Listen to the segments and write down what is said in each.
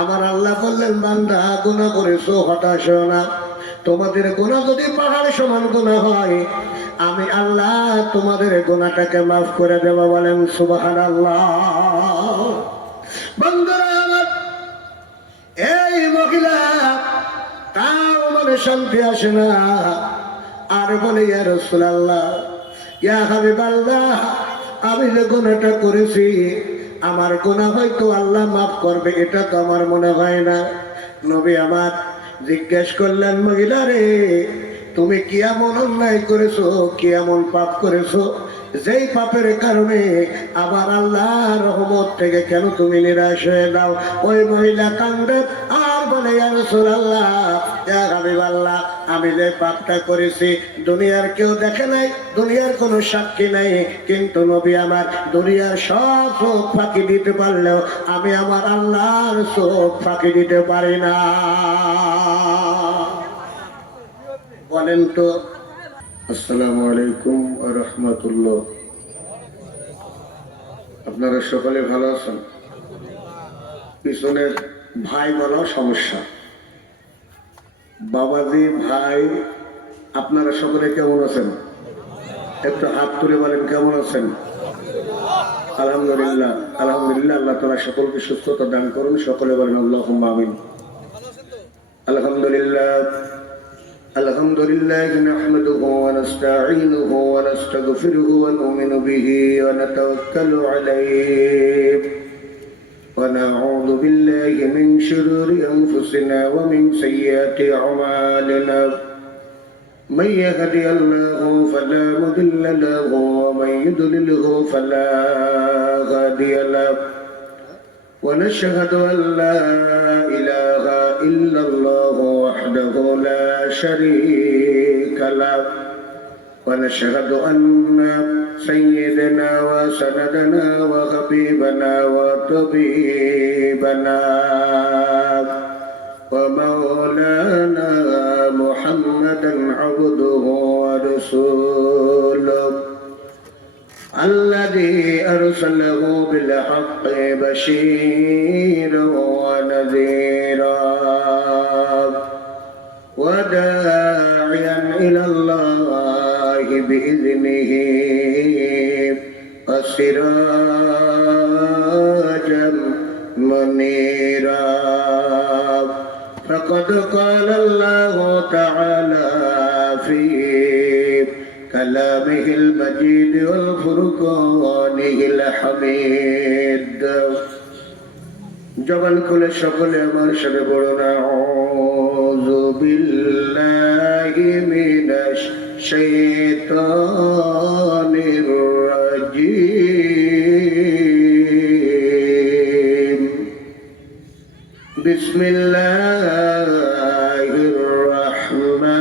আমার আল্লাহ বললেন, বান্দা গুনাহ করেছো, হতাশ হও না। তোমাদের গুনাহ যদি পাহাড় সমান গুনাহ হয়, আমি আল্লাহ তোমাদের গুনাহটাকে মাফ করে দেব। বলেন সুবহানাল্লাহ। বন্ধুরা আমার, এই মহিলা তাও মনে শান্তি আসে না, আর বলে, ইয়া রাসূলুল্লাহ, ইয়া হাবিবাল্লাহ, আমি যে গুনাহটা করেছি, আমার গুনাহ হয়তো আল্লাহ মাফ করবে, এটা তো আমার মনে হয় না। নবী আমার জিজ্ঞেস করলেন, মহিলা রে, তুমি কি এমন অন্যায় করেছো, কি এমন পাপ করেছো, যেই পাপের কারণে আবার আল্লাহর রহমত থেকে কেন তুমি নিরাশ হয়ে দাও? ওই মহিলা কান্দে আর বলে, ইয়া রাসূলুল্লাহ, ইয়া হাবিবাল্লাহ, আমি যে পাপটা করেছি দুনিয়ার কেউ দেখে নাই, দুনিয়ার কোনো সাক্ষী নাই, কিন্তু নবী আমার দুনিয়ার সব চোখ ফাঁকি দিতে পারলেও আমি আমার আল্লাহর চোখ ফাঁকি দিতে পারি না। বলেন তো। আসসালামু আলাইকুম ওয়া রাহমাতুল্লাহ। আপনারা সকলে ভালো আছেন? পিছনের ভাই বলাও সমস্যা। বাবাজি, ভাই, আপনারা সকলে কেমন আছেন? একটু হাত তুলে বলেন, কেমন আছেন? আলহামদুলিল্লাহ, আলহামদুলিল্লাহ। আল্লাহ তাআলা সকলকে সুস্থতা দান করুন। সকলে বলেন আল্লাহুম্মা আমিন। আলহামদুলিল্লাহ, আলহামদুলিল্লাহ নাহমাদুহু ওয়া নাস্তাঈনুহু ওয়া নাস্তাগফিরুহু ওয়া নু'মিনু বিহি ওয়া নাতাওয়াক্কালু আলাইহি ওয়া নাউযু বিল্লাহি মিন শুরুরি আনফুসিনা ওয়া মিন সাইয়্যাতি আমালিনা। من يهدي الله فلا مضل له ومن يضلله فلا هادي له ونشهد أن لا إله إلا الله وحده لا شريك له ونشهد أن سيدنا وسندنا وحبيبنا وطبيبنا ومولانا محمدا عبده ورسوله الذي أرسله بالحق بشيرا ونذيرا وداعيا إلى الله بإذنه وسراجا منيرا. فقد قال الله تعالى في كلامه المجيد والفرقانه الحميد. জবান খুলে সকলে আমার সাথে বলুন, আউযু বিল্লাহি মিনাশ শাইতানির রাজীম। বিসমিল্লাহির রাহমানির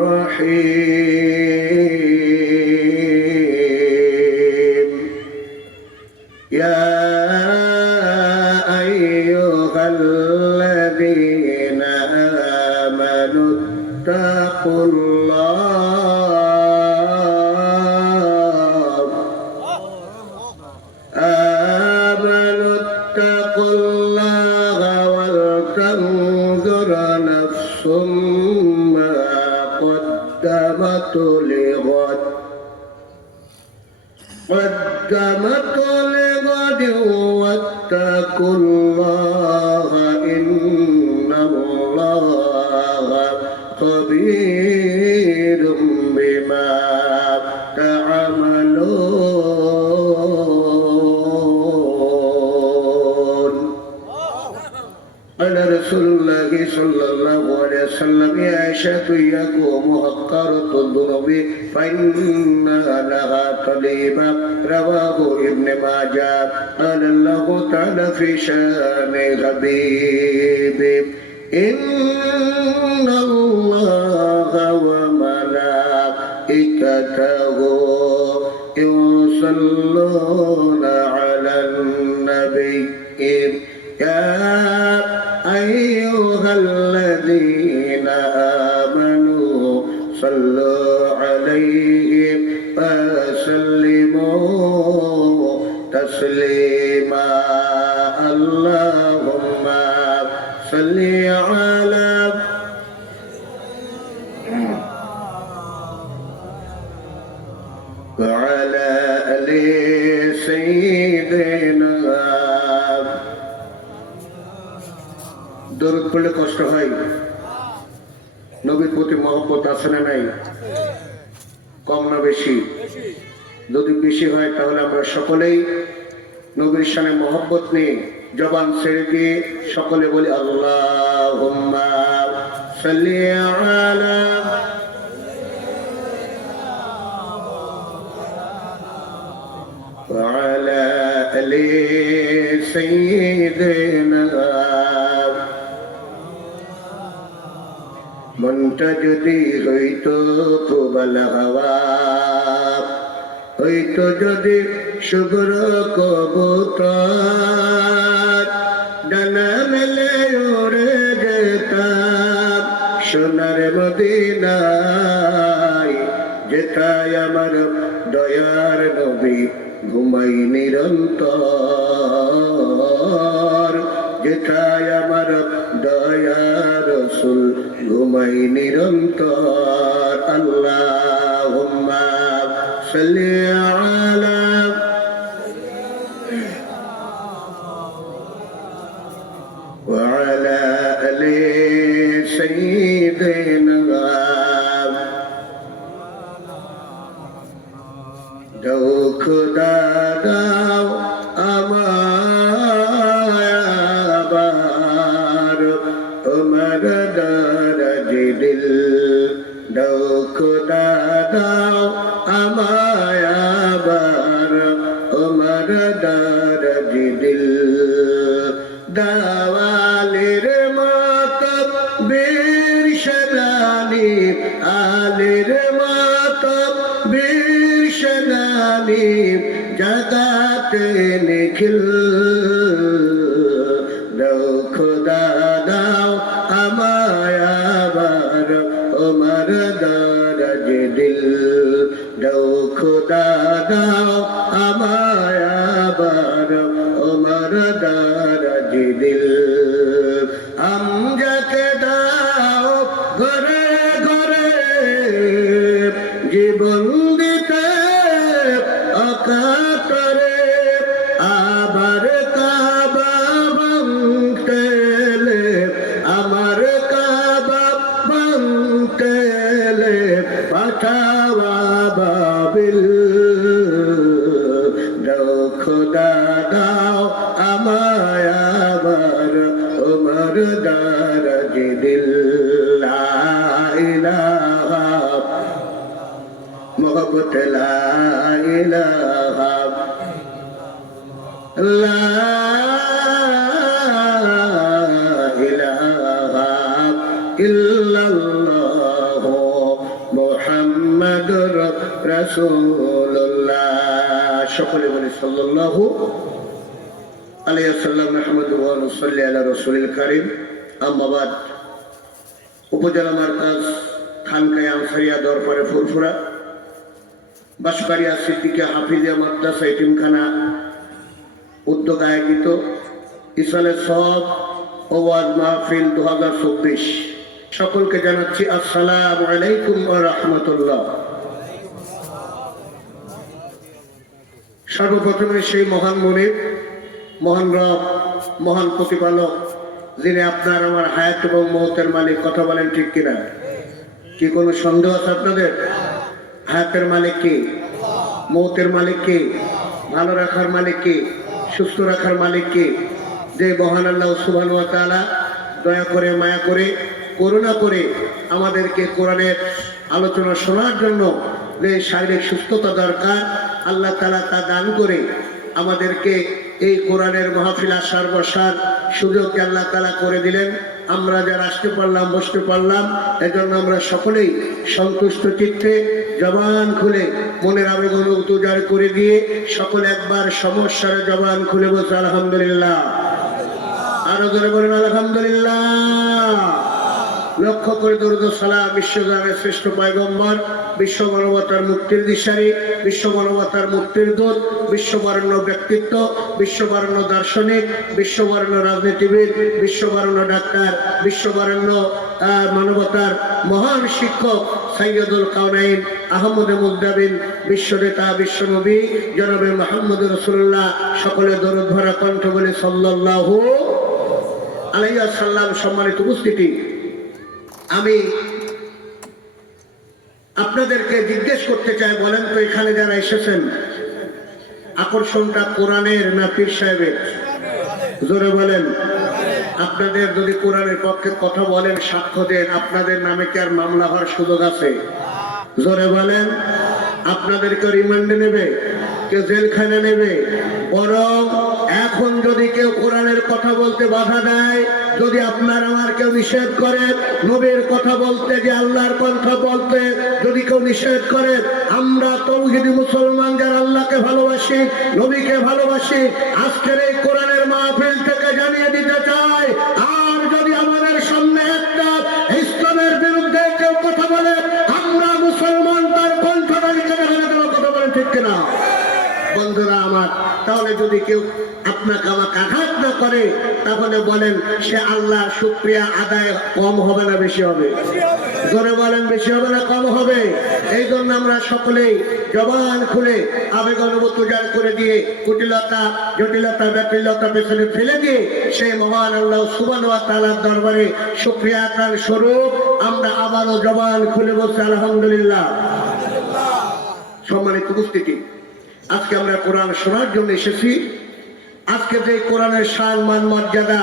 রহিম। ইয়া আইয়ুহাল্লাযীনা আমানুত্তাকুল্লাহ ولتنظر نفس ما قدمت لغد واتقوا الله إن الله خبير بما تعملون. قال رسول الله صلى الله عليه وسلم، يا عائشة يقوم حقارة الذنوب فإنها لها طليبة. رواه ابن ماجه. قال الله تعالى في شأن حبيبه، إن الله وملائكته يصلون على النبي يا أيها الذين آمنوا صلوا عليه وسلموا تسليما. تسليما اللهم صل على وعلى آل سيدنا দরুদ পড়লে কষ্ট হয় নবীর প্রতি মহব্বত আছে না নাই কম না বেশি যদি বেশি হয় তাহলে আমরা সকলেই নবীর শানে মহব্বত নিয়ে জবান ছেড়ে দিয়ে সকলে বলি আল্লাহুম্মা সাল্লি আলা وعلى آل سيدنا মনটা যদি হইতো প্রবল হাওয়া হইতো যদি শুভ্র কবুতর ডানা মেলে উড়ে যেতাম সোনার মদিনায় যেথায় আমার দয়ার নবী ঘুমাই নিরন্তর যেথায় আমার দয়ার রাসূল ঘুমাই নিরন্তর আল্লাহুম্মা সাল্লি আলা ওয়া আলা আলি সাইয়্যিদিনা দাও খোদা দাও আমায় আবার তোমার দরজ দিল দাও খোদা দাও আমায় আবার তোমার দরজ দিল দাওয়ালের মত বীর সেনানি আলের মত বীর সেনানি জাগাতে নিখিল দাও খোদা দাও আমায় আবার তোমার দরজ দিল দাও খোদা দাও আমায় আবার তোমার দরজ দিল আমজাকে দাও ঘরে ঘরে জীবন দিতে অকাতরে আবার কাবা ভাঙতেলে আমার কাবা ভাঙতেলে পাঠাওয়া বাবিল দাও খোদা দাও আমায় আবার তোমার দরজ দিল লা ইলাহা মোহব্বত লা ইলাহা লা ইলাহা ইল্লাল্লাহ মুহাম্মাদুর রাসূলুল্লাহ সকলে বলি সাল্লাল্লাহু আলাইহি ওয়াসাল্লাম মুহাম্মাদু ওয়া নুসাল্লি আলা রাসূলিল কারীম আম্মা বাদ উপজেলা মার্কাজ খানকায়ে আনসারিয়া দরবারে ফুরফুরা বাসকারিয়া সিদ্দিকিয়া হাফিজিয়া মাদ্রাসা এতিমখানা উদ্যোগ আয়োজিত ইসালে সব ও ওয়াজ মাহফিল 2024 সকলকে জানাচ্ছি আসসালামু আলাইকুম ওয়া রাহমাতুল্লাহ। সর্বপ্রথমে সেই মহান মুনিব মহান রব মহান প্রতিপালক যিনি আপনার আমার হায়াত এবং মওতের মালিক, কথা বলেন ঠিক কিনা? কি কোনো সন্দেহ আছে আপনাদের? হায়াতের মালিক কে? মওতের মালিক কে? ভালো রাখার মালিক কে? সুস্থ রাখার মালিক কে? যে মহান আল্লাহ সুবহানাহু ওয়া তাআলা দয়া করে মায়া করে করুণা করে আমাদেরকে কোরআনের আলোচনা শোনার জন্য যে শারীরিক সুস্থতা দরকার আল্লাহ তাআলা তা দান করে আমাদেরকে এই কোরআনের মাহফিল আসার বসার সুযোগ আল্লাহ তাআলা করে দিলেন। আমরা যারা আসতে পারলাম বসতে পারলাম এজন্য আমরা সকলেই সন্তুষ্ট চিত্তে জবান খুলে মনের আবেদন উজাড় করে দিয়ে সকলে একবার সমস্যার জবান খুলে বলছে আলহামদুলিল্লাহ। আরো জোরে বলেন আলহামদুলিল্লাহ। লক্ষ্য করে দরুদ ও সালাম বিশ্বজানের শ্রেষ্ঠ পয়গম্বর, বিশ্ব মানবতার মুক্তির দিশারি, বিশ্ব মানবতার মুক্তির দূত, বিশ্ববরেণ্য ব্যক্তিত্ব, বিশ্ববরেণ্য দার্শনিক, বিশ্ববরেণ্য রাজনীতিবিদ, বিশ্ববরেণ্য ডাক্তার, বিশ্ববরেণ্য মানবতার মহান শিক্ষক সৈয়দুল কাউনাইন আহমদ মুজদাবিন, বিশ্বনেতা বিশ্বনবী জনাবে মুহাম্মদ রাসূলুল্লাহ, সকলে দরুদ ভরা কণ্ঠ বলে সাল্লাল্লাহু আলাইহি ওয়াসাল্লাম। সম্মানিত উপস্থিতি, আমি আপনাদেরকে জিজ্ঞেস করতে চাই, বলেন তো এখানে যারা এসেছেন আকর্ষণটা কোরআনের না পীর সাহেবের? জোরে বলেন। আপনাদের যদি কোরআনের পক্ষে কথা বলেন, সাক্ষ্য দেন, আপনাদের নামে কি আর মামলা হওয়ার সুযোগ আছে? জোরে বলেন। আপনাদেরকে রিমান্ডে নেবে, কেউ জেলখানে নেবে। বরং এখন যদি কেউ কোরআনের কথা বলতে বাধা দেয়, যদি আপনার আমার কেউ নিষেধ করে নবীর কথা বলতে, যে আল্লাহর কথা বলতে যদি কেউ নিষেধ করে, আমরা তৌহিদি মুসলমান যারা আল্লাহকে ভালোবাসি, নবীকে ভালোবাসি, আজকের এই কোরআনের মাহফিল থেকে জানিয়ে দিতে চাই, আর যদি আমাদের সামনে একটা ইসলামের বিরুদ্ধে কেউ কথা বলে, আমরা মুসলমান তার কণ্ঠটাকে কথা বলেন, ঠিক কিনা বন্ধুরা আমার? তাহলে যদি কেউ আপনাকে আমাকে আঘাত না করে, তাহলে বলেন সে আল্লাহর শুকরিয়া আদায় কম হবে না বেশি হবে? জোরে বলেন, বেশি হবে না কম হবে? এই জন্য আমরা সকলেই জবান খুলে আবেগ অনুভূতি উজাড় করে দিয়ে কুটিলতা জটিলতা ব্যাটিলতা পেছনে ফেলে দিয়ে সেই মহান আল্লাহ সুবহানাহু ওয়া তাআলার দরবারে শুকরিয়া আদায় স্বরূপ আমরা আবারও জবান খুলে বলছি আলহামদুলিল্লাহ। সম্মানিত উপস্থিতি, আজকে আমরা কোরআন শোনার জন্য এসেছি। আজকে যে কোরআনের শান মান মর্যাদা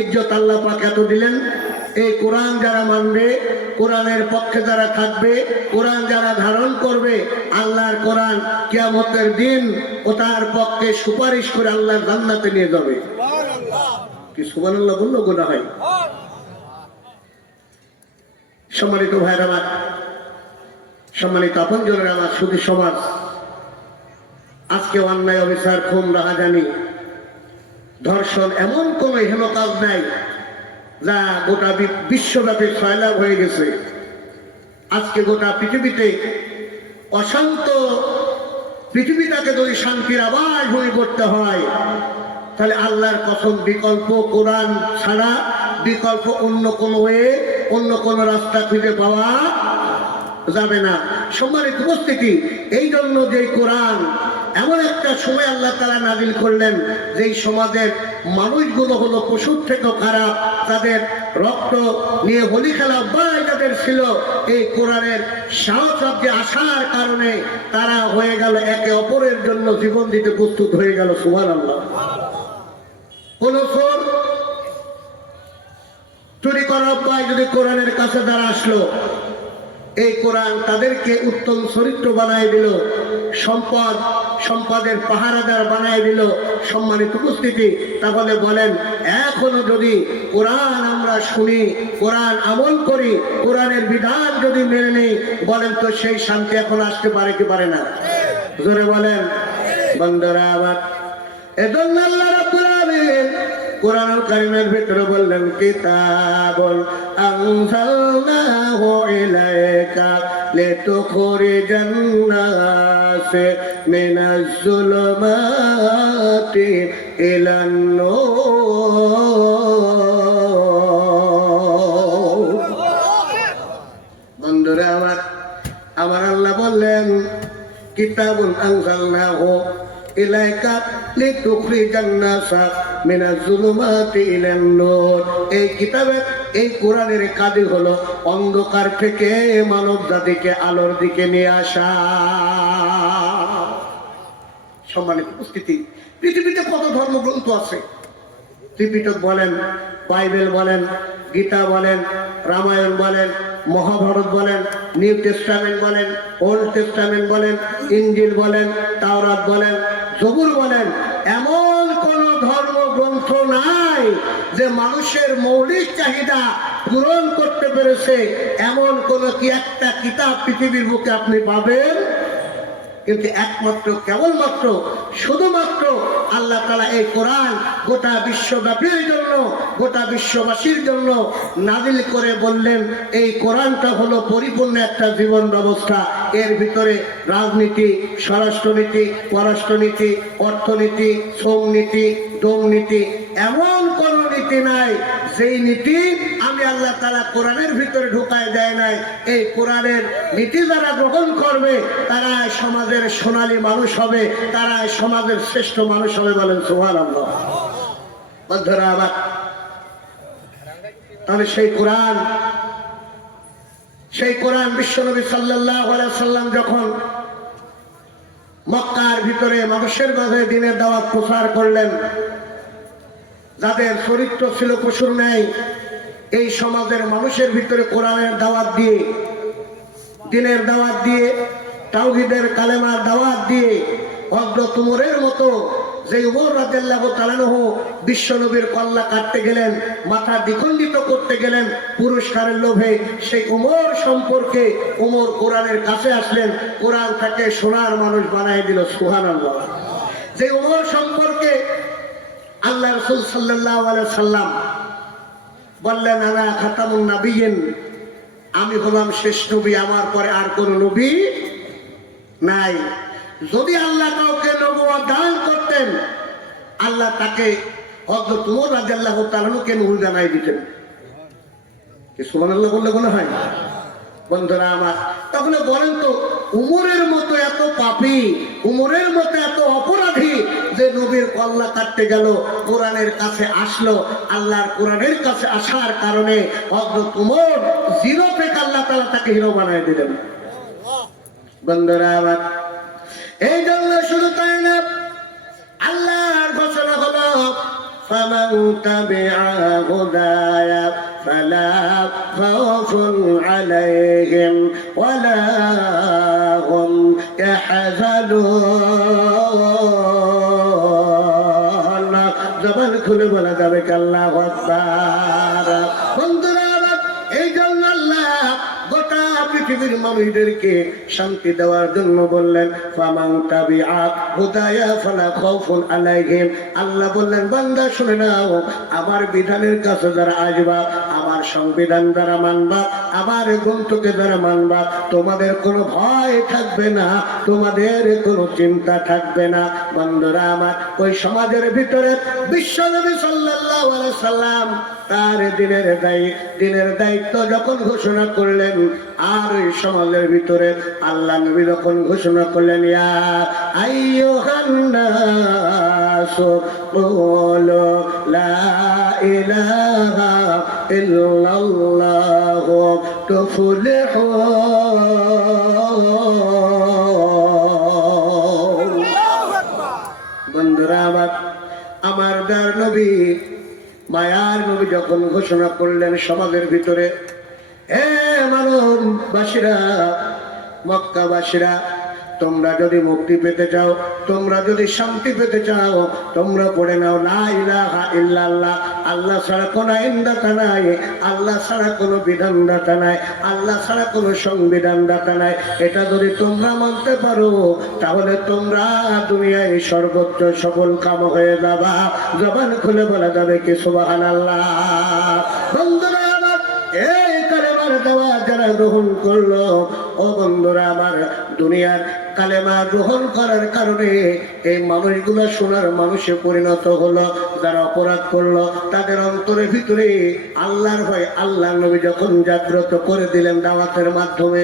ইজ্জত আল্লাহ পাক এত দিলেন, এই কোরআন যারা মানবে, কোরআনের পক্ষে যারা থাকবে, কোরআন যারা ধারণ করবে, আল্লাহর কোরআন কিয়ামতের দিন ও তার পক্ষে সুপারিশ করে আল্লাহর জান্নাতে নিয়ে যাবে। কি সুবহানাল্লাহ বললো গোনা হয়? সম্মানিত ভাইরা আমার, সম্মানিত আপনজনেরা আমার, সুধী সমাজ, আজকে অন্যায় অবিচার খুন রাহাজানি ধর্ষণ এমন কোন হেন কাজ নাই যা গোটা বিশ্বব্যাপী ছয়লাভ হয়ে গেছে। আজকে গোটা পৃথিবীতে অশান্ত পৃথিবীটাকে যদি শান্তির আবাস হয়ে করতে হয়, তাহলে আল্লাহর কসম বিকল্প কোরআন ছাড়া বিকল্প অন্য কোনো অন্য কোন রাস্তা খুঁজে পাওয়া যাবে না। সম্মানিত উপস্থিতি, এই জন্য যে কোরআন এমন একটা সময় আল্লাহ তাআলা নাজিল করলেন, যেই সমাজের মানুষগুলো হলো পশুর থেকেও খারাপ, তাদের রক্ত নিয়ে হোলি খেলা অভ্যাস যাদের ছিল, এই কোরআনের সাহস যে আসার কারণে তারা হয়ে গেল একে অপরের জন্য জীবন দিতে প্রস্তুত হয়ে গেল। সুবহানাল্লাহ। কোন চোর চুরি করার অভ্যাস যদি কোরআনের কাছে তারা আসলো, এই কোরআন তাদেরকে উত্তম চরিত্র বানায় দিল, সম্পদের পাহারাদার বানায় দিল। সম্মানিত উপস্থিতি, তাহলে বলেন এখনো যদি কোরআন আমরা শুনি, কোরআন আমল করি, কোরআনের বিধান যদি মেনে নেই, বলেন তো সেই শান্তি এখন আসতে পারে কি পারে না? জোরে বলেন। বন্ধুরা আমার, এজন্য আল্লাহ রাব্বুল আলামিন কোরআনুল কারীমের ভিতরে বললেন, কিতাবুন আনজালনাহু ইলাইকা লিতুখরিজান নাস মিনাজ যুলুমাতি ইলান নূর। বন্ধুরা আমার, আমার আল্লাহ বললেন কিতাবুন আনজালনাহু ইলাইকা লিতুখরিজান নাস মিনাজ যুলুমাতি ইলান নূর। এই কিতাবের, এই কোরআনের কাজই হলো অন্ধকার থেকে মানব জাতিকে আলোর দিকে নিয়ে আসা। সম্মানিত উপস্থিতি, পৃথিবীতে কত ধর্মগ্রন্থ আছে। ত্রিপিটক বলেন, বাইবেল বলেন, গীতা বলেন, রামায়ণ বলেন, মহাভারত বলেন, নিউ টেস্টামেন্ট বলেন, ওল্ড টেস্টামেন্ট বলেন, ইনজিল বলেন, তাওরাত বলেন, জবুর বলেন, এমন কোন ধর্মগ্রন্থ নাই যে মানুষের মৌলিক চাহিদা পূরণ করতে পেরেছে। এমন কোন কি একটা কিতাব পৃথিবীর বুকে আপনি পাবেন? কিন্তু একমাত্র, কেবলমাত্র, শুধুমাত্র আল্লাহ তাআলা এই কোরআন গোটা বিশ্বব্যাপীর জন্য, গোটা বিশ্ববাসীর জন্য নাজিল করে বললেন এই কোরআনটা হলো পরিপূর্ণ একটা জীবন ব্যবস্থা। এর ভিতরে রাজনীতি, স্বরাষ্ট্রনীতি, পররাষ্ট্রনীতি, অর্থনীতি, শ্রমনীতি, দমনীতি এমন কোন নীতি নাই যেই নীতি আমি আল্লাহ তাআলা কোরআনের ভিতরে ঢুকায় দেয় নাই। এই কোরআনের নীতি যারা গ্রহণ করবে তারা সমাজের সোনালী মানুষ হবে, তারা সমাজের শ্রেষ্ঠ মানুষ হবে। বলেন সুবহানাল্লাহ। বন্ধুরা আবার তাহলে সেই কোরআন বিশ্বনবী সাল্লাল্লাহু আলাইহি সাল্লাম যখন মক্কার ভিতরে মানুষের মাঝে দ্বীনের দাওয়াত প্রচার করলেন, যাদের চরিত্র ছিল পশুর ন্যায়, এই সমাজের মানুষের ভিতরে কোরআনের দাওয়াত দিয়ে, দ্বীনের দাওয়াত দিয়ে, তাওহীদের কালেমার দাওয়াত দিয়ে হযরত উমরের মতো যে উমর রাদিয়াল্লাহু তাআলা আনহু বিশ্বনবীর কল্লা কাটতে গেলেন, মাথা দ্বিখণ্ডিত করতে গেলেন পুরস্কারের লোভে, সেই উমর সম্পর্কে উমর কোরআনের কাছে আসলেন, কোরআন তাকে সোনার মানুষ বানায় দিল। সুবহানাল্লাহ। যে উমর সম্পর্কে আল্লাহ রাসূল সাল্লাল্লাহু আলাইহি সাল্লাম বললেন আনা খাতামুন নাবিয়্যিন, আমি হলাম শেষ নবী, আমার পরে আর কোন নবী নাই। যদি আল্লাহ কাউকে নবুয়ত দান করতেন, আল্লাহ তাকে হযরত উমর রাদিয়াল্লাহু তাআলা কে নূর জানাই দিতেন। কি সুবহানাল্লাহ বললে মনে হয়? বন্ধুরা আমার, তাহলে বলেন তো উমরের মতো এত পাপী, উমরের মতো এত অপরাধী যে নবীর কল্লা কাটতে গেল, কোরআনের কাছে আসলো, আল্লাহর কোরআনের কাছে আসার কারণে হযরত উমর জিরো থেকে আল্লাহ তাআলা তাকে হিরো বানায় দিলেন। বন্ধুরা আমার, এই জন্য শুধু তাই না, আল্লাহর ঘোষণা হলো ফামান তাবিআ হুদায়া ফালা খাউফুন আলাইহিম ওয়ালা হুম ইয়াহজানুন। জবান খুলে বলা যাবে আল্লাহু আকবার। বন্ধুরা, এই জন্য আল্লাহ গোটা পৃথিবীর মানুষদেরকে শান্তি দেওয়ার জন্য বললেন ফামান তাবিআ হুদায়া ফালা খাউফুন আলাইহিম। আল্লাহ বললেন বান্দা শুনে নাও, আমার বিধানের কাছে যারা আসবা, আমার সংবিধান যারা মানবা, আমার গ্রন্থকে যারা মানবা, তোমাদের কোনো ভয় থাকবে না, তোমাদের কোনো চিন্তা থাকবে না। বন্ধুরা আমার, ওই সমাজের ভিতরে বিশ্বনবী সাল্লাল্লাহু আলাইহি সাল্লাম তার দিনের দায়িত্ব যখন ঘোষণা করলেন, আর ওই সমাজের ভিতরে আল্লাহ নবী যখন ঘোষণা করলেন ইয়া আইয়ুহান নাসু কুলু লা ইলাহা ইল্লাল্লাহু তুফলিহুন। বন্ধুরা আমার দার নবী, মায়ার নবী যখন ঘোষণা করলেন সমাজের ভিতরে, হে মানববাসীরা, মক্কাবাসীরা, তোমরা যদি মুক্তি পেতে চাও, তোমরা যদি শান্তি পেতে চাও, তোমরা পড়ে নাও লা ইলাহা ইল্লাল্লাহ। আল্লাহ ছাড়া কোনো আইনদাতা নাই, আল্লাহ ছাড়া কোনো বিধানদাতা নাই, আল্লাহ ছাড়া কোনো সংবিধানদাতা নাই। এটা যদি তোমরা মানতে পারো, তাহলে তোমরা দুনিয়ায় সর্বোচ্চ সফল কাম হয়ে যাবা। জবান খুলে বলা যাবে কি সুবহানাল্লাহ। বন্ধুরা আমার, এই কালেমার দাওয়াত যারা গ্রহণ করলো, ও বন্ধুরা আমার, দুনিয়ার কালেমা গ্রহণ করার কারণে এই মানুষগুলো সোনার মানুষে পরিণত হলো। যারা অপরাধ করলো তাদের অন্তরের ভিতরে আল্লাহর ভয় আল্লাহ নবী যখন জাগ্রত করে দিলেন দাওয়াতের মাধ্যমে।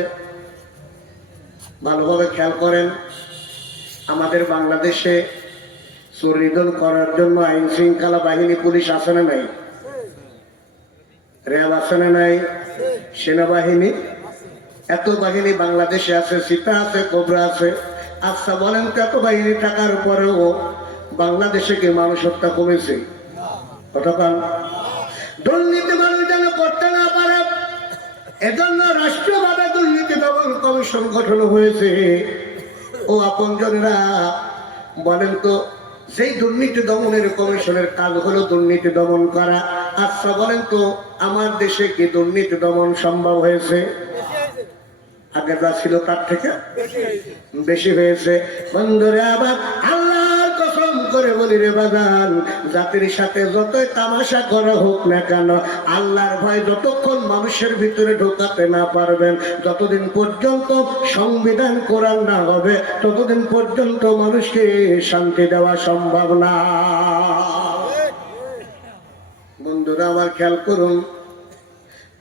ভালোভাবে খেয়াল করেন, আমাদের বাংলাদেশে চোর নিধন করার জন্য আইন শৃঙ্খলা বাহিনী, পুলিশ আছে না নাই? র্যাব আছে না নাই? সেনাবাহিনী, এত বাহিনী বাংলাদেশে আছে, সীতা আছে, কোবরা আছে। আচ্ছা বলেন তো, এত বাহিনী থাকার পরেও বাংলাদেশে কি মানুষ হত্যা কমেছে? কতক্ষণ? দুর্নীতি মানুষ যেন করতে না পারে, এজন্য রাষ্ট্রীয়ভাবে দুর্নীতি দমন কমিশন গঠন হয়েছে। ও আপনজনেরা, বলেন তো, সেই দুর্নীতি দমনের কমিশনের কাজ হলো দুর্নীতি দমন করা। আচ্ছা বলেন তো, আমার দেশে কি দুর্নীতি দমন সম্ভব হয়েছে? আগে যা ছিল তার থেকে বেশি হয়েছে। বন্ধুরা আবার আল্লাহর কসম করে বলে বলি রে বাজান, জাতির সাথে যতই তামাশা করা হোক না কেন, আল্লাহর ভয় যতক্ষণ মানুষের ভিতরে ঢোকাতে না পারবেন, যতদিন পর্যন্ত সংবিধান কোরআন না হবে, ততদিন পর্যন্ত মানুষকে শান্তি দেওয়া সম্ভব না। বন্ধুরা আমার খেয়াল করুন,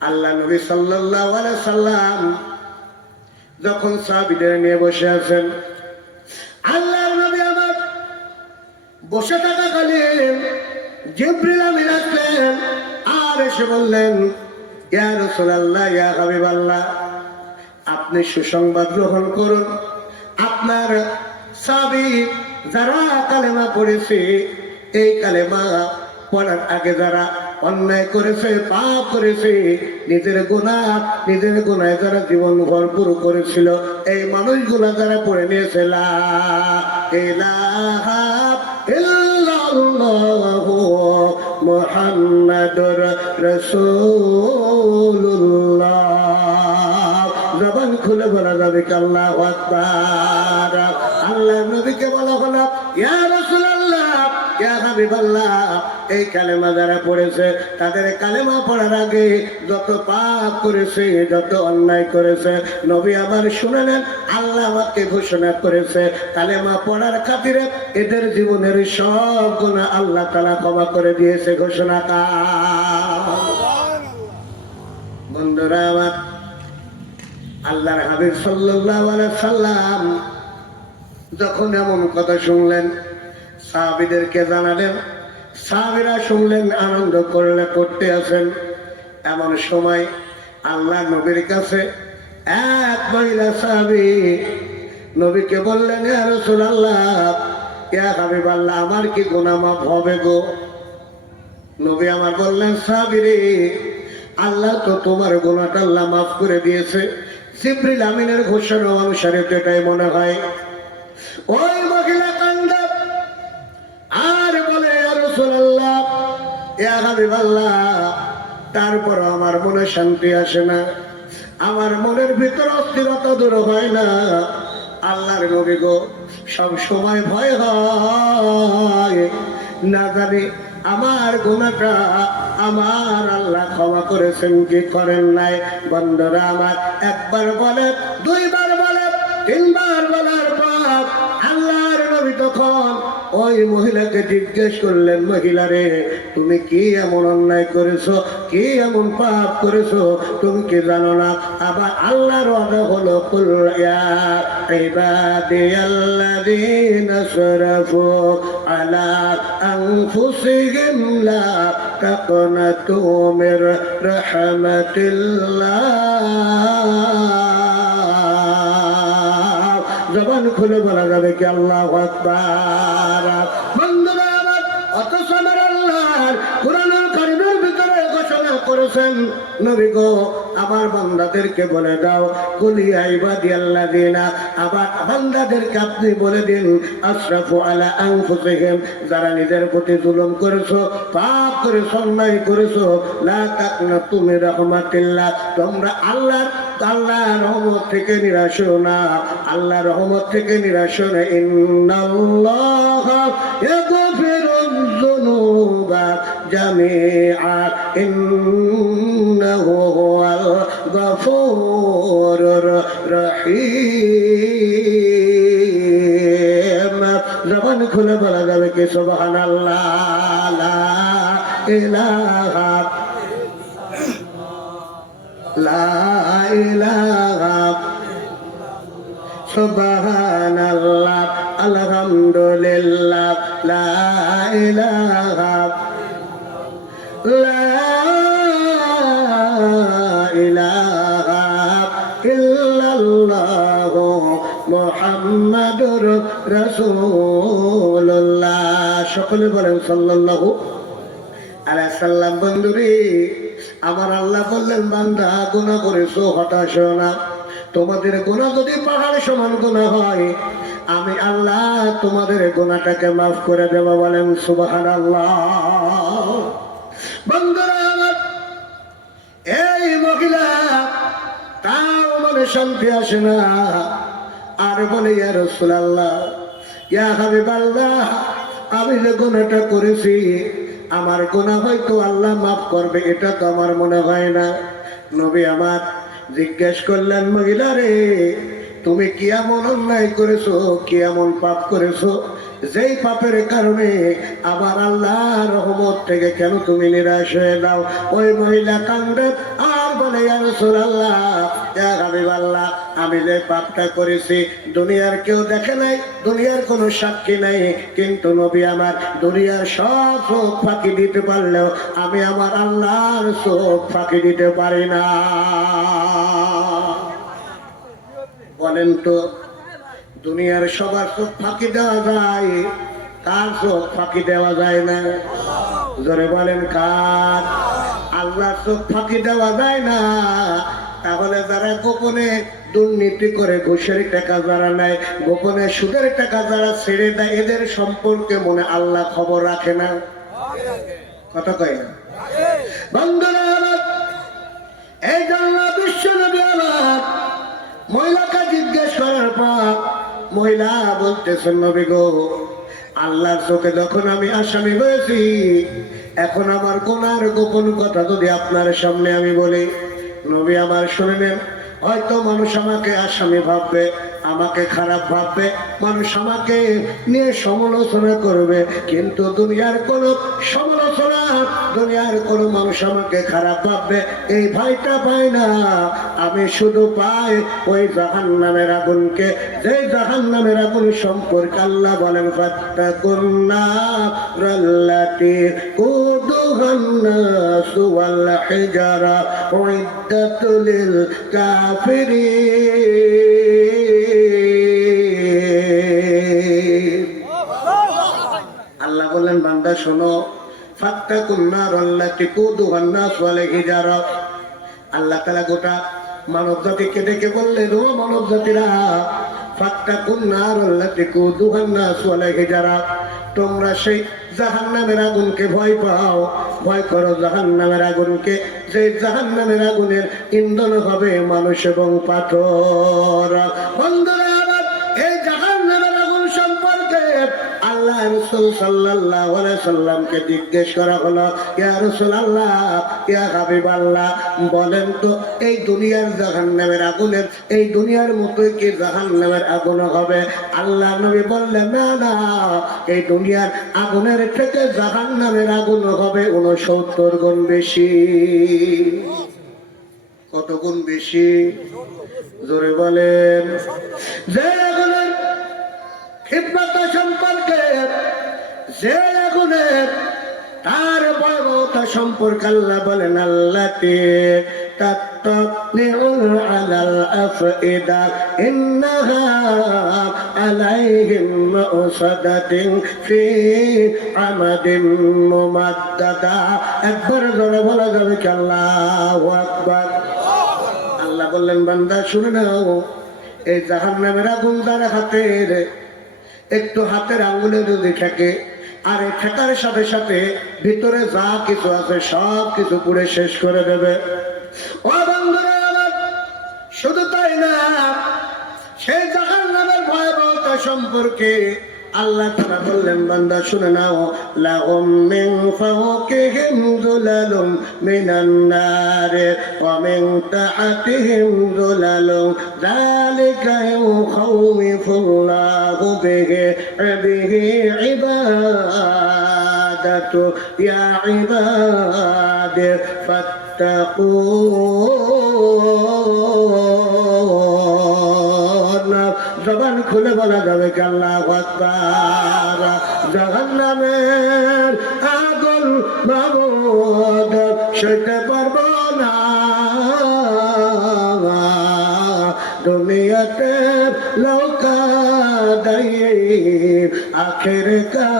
আল্লাহ নবী সাল্লাল্লাহু আলাইহি সাল্লাম যখন সাহাবীদের নিয়ে বসে আছেন, আল্লাহর নবী আমার বসে থাকাকালীন জিবরিল আমিন আসলেন আর এসে বললেন, ইয়া রাসূলুল্লাহ, ইয়া হাবিবাল্লাহ, আপনি সুসংবাদ গ্রহণ করুন। আপনার সাহাবী যারা কালেমা পড়েছে, এই কালেমা পড়ার আগে যারা অন্যায় করেছে, পাপ করেছে, নিজের গুনায় যারা জীবন ভরপুর করেছিল, এই মানুষগুলা যারা পড়ে নিয়েছে লা ইলাহা ইল্লাল্লাহু মুহাম্মাদুর রাসূলুল্লাহ, জবান খুলে বলা যাবে কি আল্লাহু আকবার। আল্লাহ নবীকে বলা হলো, ইয়া রাসূলুল্লাহ, ইয়া হাবিবাল্লাহ, এই কালেমা যারা পড়েছে, তাদের কালেমা পড়ার আগে যত পাপ করেছে, যত অন্যায় করেছে, নবী আমার শুনে নেন, আল্লাহ আমাকে ঘোষণা করেছে কালেমা পড়ার খাতিরে এদের জীবনের সব গুনাহ আল্লাহ তাআলা ক্ষমা করে দিয়েছে। ঘোষণা বন্ধুরা আমার, আল্লাহর হাবিব সাল্লাল্লাহু আলাইহি সাল্লাম যখন এমন কথা শুনলেন, সাহাবীদেরকে জানালেন, সাহাবীরা শুনলেন, আনন্দ করতে আছেন। এমন সময় আল্লাহ নবীর কাছে এক মহিলা সাহাবী নবীকে বললেন, ইয়া রাসূলুল্লাহ, ইয়া হাবিবাল্লাহ, আমার কি গুনাহ মাফ হবে গো? নবী আমার বললেন, সাহাবী রে, আল্লাহ তো তোমার গুনাহটা আল্লাহ মাফ করে দিয়েছে। জিবরিল আমিনের ঘোষণা অনুসারে তো এটাই মনে হয়। ওই মহিলা কান্দে আর বলে, ইয়া রাসূলুল্লাহ, ইয়া হাবিবাল্লাহ, তারপর আমার মনে শান্তি আসে না, আমার মনের ভিতর অস্থিরতা দূর হয় না। আল্লাহর নবী গো, সব সময় ভয় হয়, না জানি আমার গুনাহটা আমার আল্লাহ ক্ষমা করেছেন কি করেন নাই। বন্ধুরা আমার, একবার বলে, দুইবার বলে, তিনবার বলার পর আল্লাহর নবী তখন ওই মহিলাকে জিজ্ঞেস করলেন, মহিলা রে, তুমি কি এমন অন্যায় করেছো, কি এমন পাপ করেছো, তুমি কি জানো না? আবার আল্লাহর ওয়াদা হলো, কুল ইয়া ইবাদিয়াল্লাযীনা আসরাফু আলা আনফুসিহিম লা তাকনাতু মির রাহমাতিল্লাহ। জবান খুলে বলা যাবে কি আল্লাহু আকবার। বন্ধুরা আমার, অথচ আমার আল্লাহর কুরআনুল কারীমের ভিতরে ঘোষণা করেছেন, নবী গো, আমার বান্দাদেরকে বলে দাও, কুল ইয়া ইবাদিয়াল্লাযীনা, আবার বান্দাদেরকে আপনি বলে দিন, আসরাফু আলা আনফুসিহিম, যারা নিজের প্রতি জুলুম করেছো, পাপ করেছো, অন্যায় করেছো, লা তাকনাতু মির রাহমাতিল্লাহ, তোমরা আল্লাহর রহমত থেকে নিরাশ হও না, আল্লাহর রহমত থেকে নিরাশ হও না। ইন্নাল্লাহা ইয়াগফিরুয যুনুবা জামিআ ইন্নাহু হুয়াল গফুরুর রহিম। জবান খুলে বলা যাবে কি সুবহানাল্লাহ, লা ইলাহা লা ইলাহা সুবহানাল্লাহ, আলহামদুলিল্লাহ, লা ইলাহা লা ইলাহা ইল্লাল্লাহ মুহাম্মাদুর রাসূলুল্লাহ। সকলে বলেন সাল্লাল্লাহু আলাইহি সাল্লাম। বন্ধুরে আমার আল্লাহ বললেন, বান্দা গুনাহ করেছো, হতাশ হও না, তোমাদের গুনাহ যদি পাহাড় সমান গুনাহ হয়, আমি আল্লাহ তোমাদের গুনাহটাকে মাফ করে দেব। বলেন সুবহানাল্লাহ। বন্ধুরা আমার, এই মহিলা তাও মনে শান্তি আসে না, আর বলে, ইয়া রাসূলুল্লাহ, ইয়া হাবিবাল্লাহ, আমি যে গুনাহটা করেছি আমার গুনাহ হয়তো আল্লাহ মাফ করবে এটা তো আমার মনে হয় না। নবী আমার জিজ্ঞেস করলেন, মহিলা রে, তুমি কি এমন অন্যায় করেছো, কি এমন পাপ করেছো যেই পাপের কারণে আবার আল্লাহর রহমত থেকে কেন তুমি নিরাশ হয়ে দাও? ওই মহিলা কান্দে আর বলে, ইয়া রাসূলুল্লাহ, ইয়া হাবিবাল্লাহ, আমি যে পাপটা করেছি দুনিয়ার কেউ দেখে নাই, দুনিয়ার কোনো সাক্ষী নাই, কিন্তু নবী আমার দুনিয়ার সব চোখ ফাঁকি দিতে পারলেও আমি আমার আল্লাহর চোখ ফাঁকি দিতে পারি না। বলেন তো, দুনিয়ার সবার চোখ ফাঁকি দেওয়া যায়, কার চোখ ফাঁকি দেওয়া যায় না? জোরে বলেন কার? আল্লাহর চোখ ফাঁকি দেওয়া যায় না। তাহলে যারা গোপনে দুর্নীতি করে, ঘুষের টাকা যারা নেয়, গোপনে সুদের টাকা যারা ছেড়ে দেয়, এদের সম্পর্কে মনে আল্লাহ খবর রাখে না? কথা কয় না? বন্ধুরা আমার, এই জন্য বিশ্ব নবী আমার মহিলাকে জিজ্ঞেস করার পর মহিলা বলতেছেন, নবী গো, আল্লাহর চোখে যখন আমি আসামি হয়েছি, এখন আমার গুনার গোপন কথা যদি আপনার সামনে আমি বলি, নবী আমার শুনে নেন। হয়তো মানুষ আমাকে আসামি ভাববে, আমাকে খারাপ ভাববে, মানুষ আমাকে নিয়ে সমালোচনা করবে, কিন্তু দুনিয়ার কোন সমালোচনা, দুনিয়ার কোন মানুষ আমাকে খারাপ ভাববে এই ভয়টা পাই না। আমি শুধু পাই ওই জাহান্নামের আগুনকে, যে জাহান্নামের আগুন সম্পর্কে আল্লাহ বলেন, ফাত্তাকুন নারাল্লাতী কুদুহান নাসু ওয়াল হিজারা উইদ্দাতু লিল কাফিরিন। আল্লাহ বললেন, বান্দা শোনো, ফাত্তাকুন নারাল্লাতী কুদুহান নাসু ওয়াল হিজারা। আল্লাহ তাআলা গোটা মানব জাতিকে ডেকে বললেন, ও মানব জাতিরা, ফাত্তাকুন নারাল্লাতী কুদুহান নাসু ওয়াল হিজারা, তোমরা সেই জাহান্নামের আগুনকে ভয় পাও, ভয় করো জাহান্নামের আগুনকে, যে জাহান্নামের আগুনের ইন্ধন হবে মানুষ এবং পাথর। বন্ধুরা আমার, এই জাহান্নামের আগুন সম্পর্কে আল্লাহ রাসূল সাল্লাল্লাহু আলাইহি সাল্লামকে জিজ্ঞেস করা হলো, ইয়া রাসূলুল্লাহ, ইয়া হাবিবাল্লাহ, বলেন তো এই দুনিয়ার জাহান্নামের আগুনের, এই দুনিয়ার মতোই কি জাহান্নামের আগুন হবে? আল্লাহ নবী বললেন, না না, এই দুনিয়ার আগুনের থেকে জাহান্নামের আগুন হবে 69 গুণ বেশি। কত গুণ বেশি? জোরে বলেন। যে আগুনের খিদমত সম্পর্কে, যে আগুনের তার ভয়াবহতা সম্পর্কে আল্লাহ বলেন, আল্লাতী তাত্তালিউ আলাল আফইদা ইন্নাহা আলাইহিম মুসাদাতিন ফি আমাদিন মুমাদ্দাদা। একবার জোরে বলা যাবে কি আল্লাহু আকবার? আল্লাহ বললেন, বান্দা শুনে নাও, এই জাহান্নামের আগুন যার হাতের একটু হাতের আঙ্গুলে যদি থাকে, আর এই ঠেকার সাথে সাথে ভিতরে যা কিছু আছে সব কিছু পুড়ে শেষ করে দেবে। ও বন্ধুরা আমার, শুধু তাই না, সেই জাহান্নামের ভয়াবহতা সম্পর্কে আল্লাহ তাআলা বললেন, বান্দা শুনে নাও, লাহুম মিন ফাওকিহিম যুলালুম মিনান নার ওয়া মিন তাহতিহিম যুলালুম যালিকা ইউখাউফুল্লাহু বিহি ইবাদাতু ইয়া ইবাদি ফাত্তাকুন। জবান খুলে বলা যাবে কি আল্লাহু আকবার? জাহান্নামের আগুন মাবুদ সইতে পারবো না, দুনিয়াতে লৌকা দাইয়ে আখের কা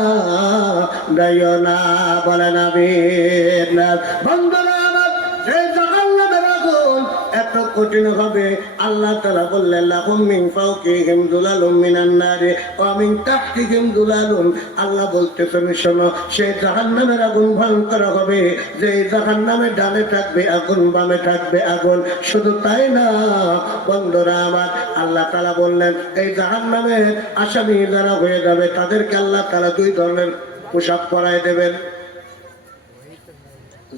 দাইও না। বলেন আমিন। বন্ধুরা আমার, এই জাহান্নামের আগুন এত কঠিন হবে। আল্লাহ তাআলা বললেন লাহুম মিন ফাওকিহিম যুলালুম মিনান নারি ওয়া মিন তাহতিহিম যুলালুন। আল্লাহ বলতেছেন শোনো, সেই জাহান্নামের আগুন ভয়ঙ্কর হবে, যে জাহান্নামের ডানে থাকবে আগুন, বামে থাকবে আগুন। শুধু তাই না বন্ধুরা আমার, আল্লাহ তাআলা বললেন এই জাহান্নামের আসামি যারা হয়ে যাবে তাদেরকে আল্লাহ তাআলা দুই ধরনের পোশাক পরায় দেবেন।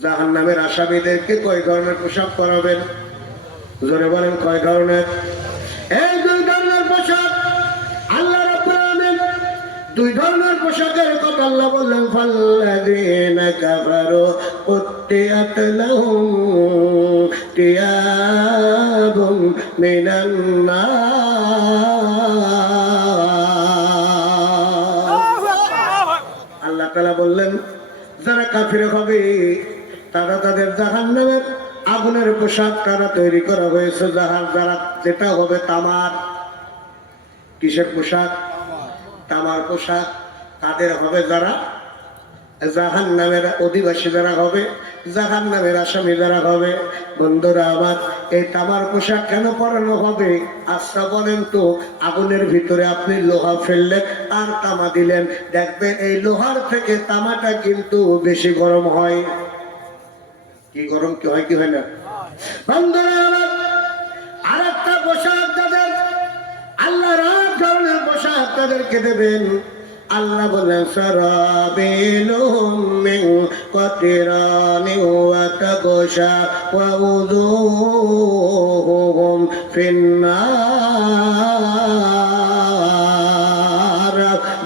জাহান্নামের আসামিদেরকে কয় ধরনের পোশাক পরাবেন? জোরে বলেন কয় ধরনের? এই দুই ধরনের পোশাক আল্লাহ রাব্বুল আলামিন দুই ধরনের পোশাকের কথা আল্লাহ বললেন ফাল্লাযীনা কাফারু কুত্তিয়াত লাহুম তিয়াবুম মিনান নার। আল্লাহ তাআলা বললেন যারা কাফির হবে তারা তাদের জাহান্নামের আগুনের পোশাক তারা তৈরি করা হয়েছে, যারা যেটা হবে তামার। কিসের পোশাক? তামার পোশাক। তাদের হবে যারা জাহান্নামের অধিবাসী যারা হবে, জাহান্নামের আসামি যারা হবে। বন্ধুরা আমার, এই তামার পোশাক কেন পরানো হবে? আচ্ছা বলেন তো, আগুনের ভিতরে আপনি লোহা ফেললেন আর তামা দিলেন, দেখবেন এই লোহার থেকে তামাটা কিন্তু বেশি গরম হয়। কি গরম কি হয়, কি হয় না? বন্ধুরা আমার, আর একটা পোশাক তাদের আল্লাহ রাত ধরনের পোশাক তাদেরকে দেবেন। আল্লাহ বলেন সারাবিলুহুম মিন কাতিরানি ওয়া তাগশা ওয়া উযুহুহুম ফিন্নার।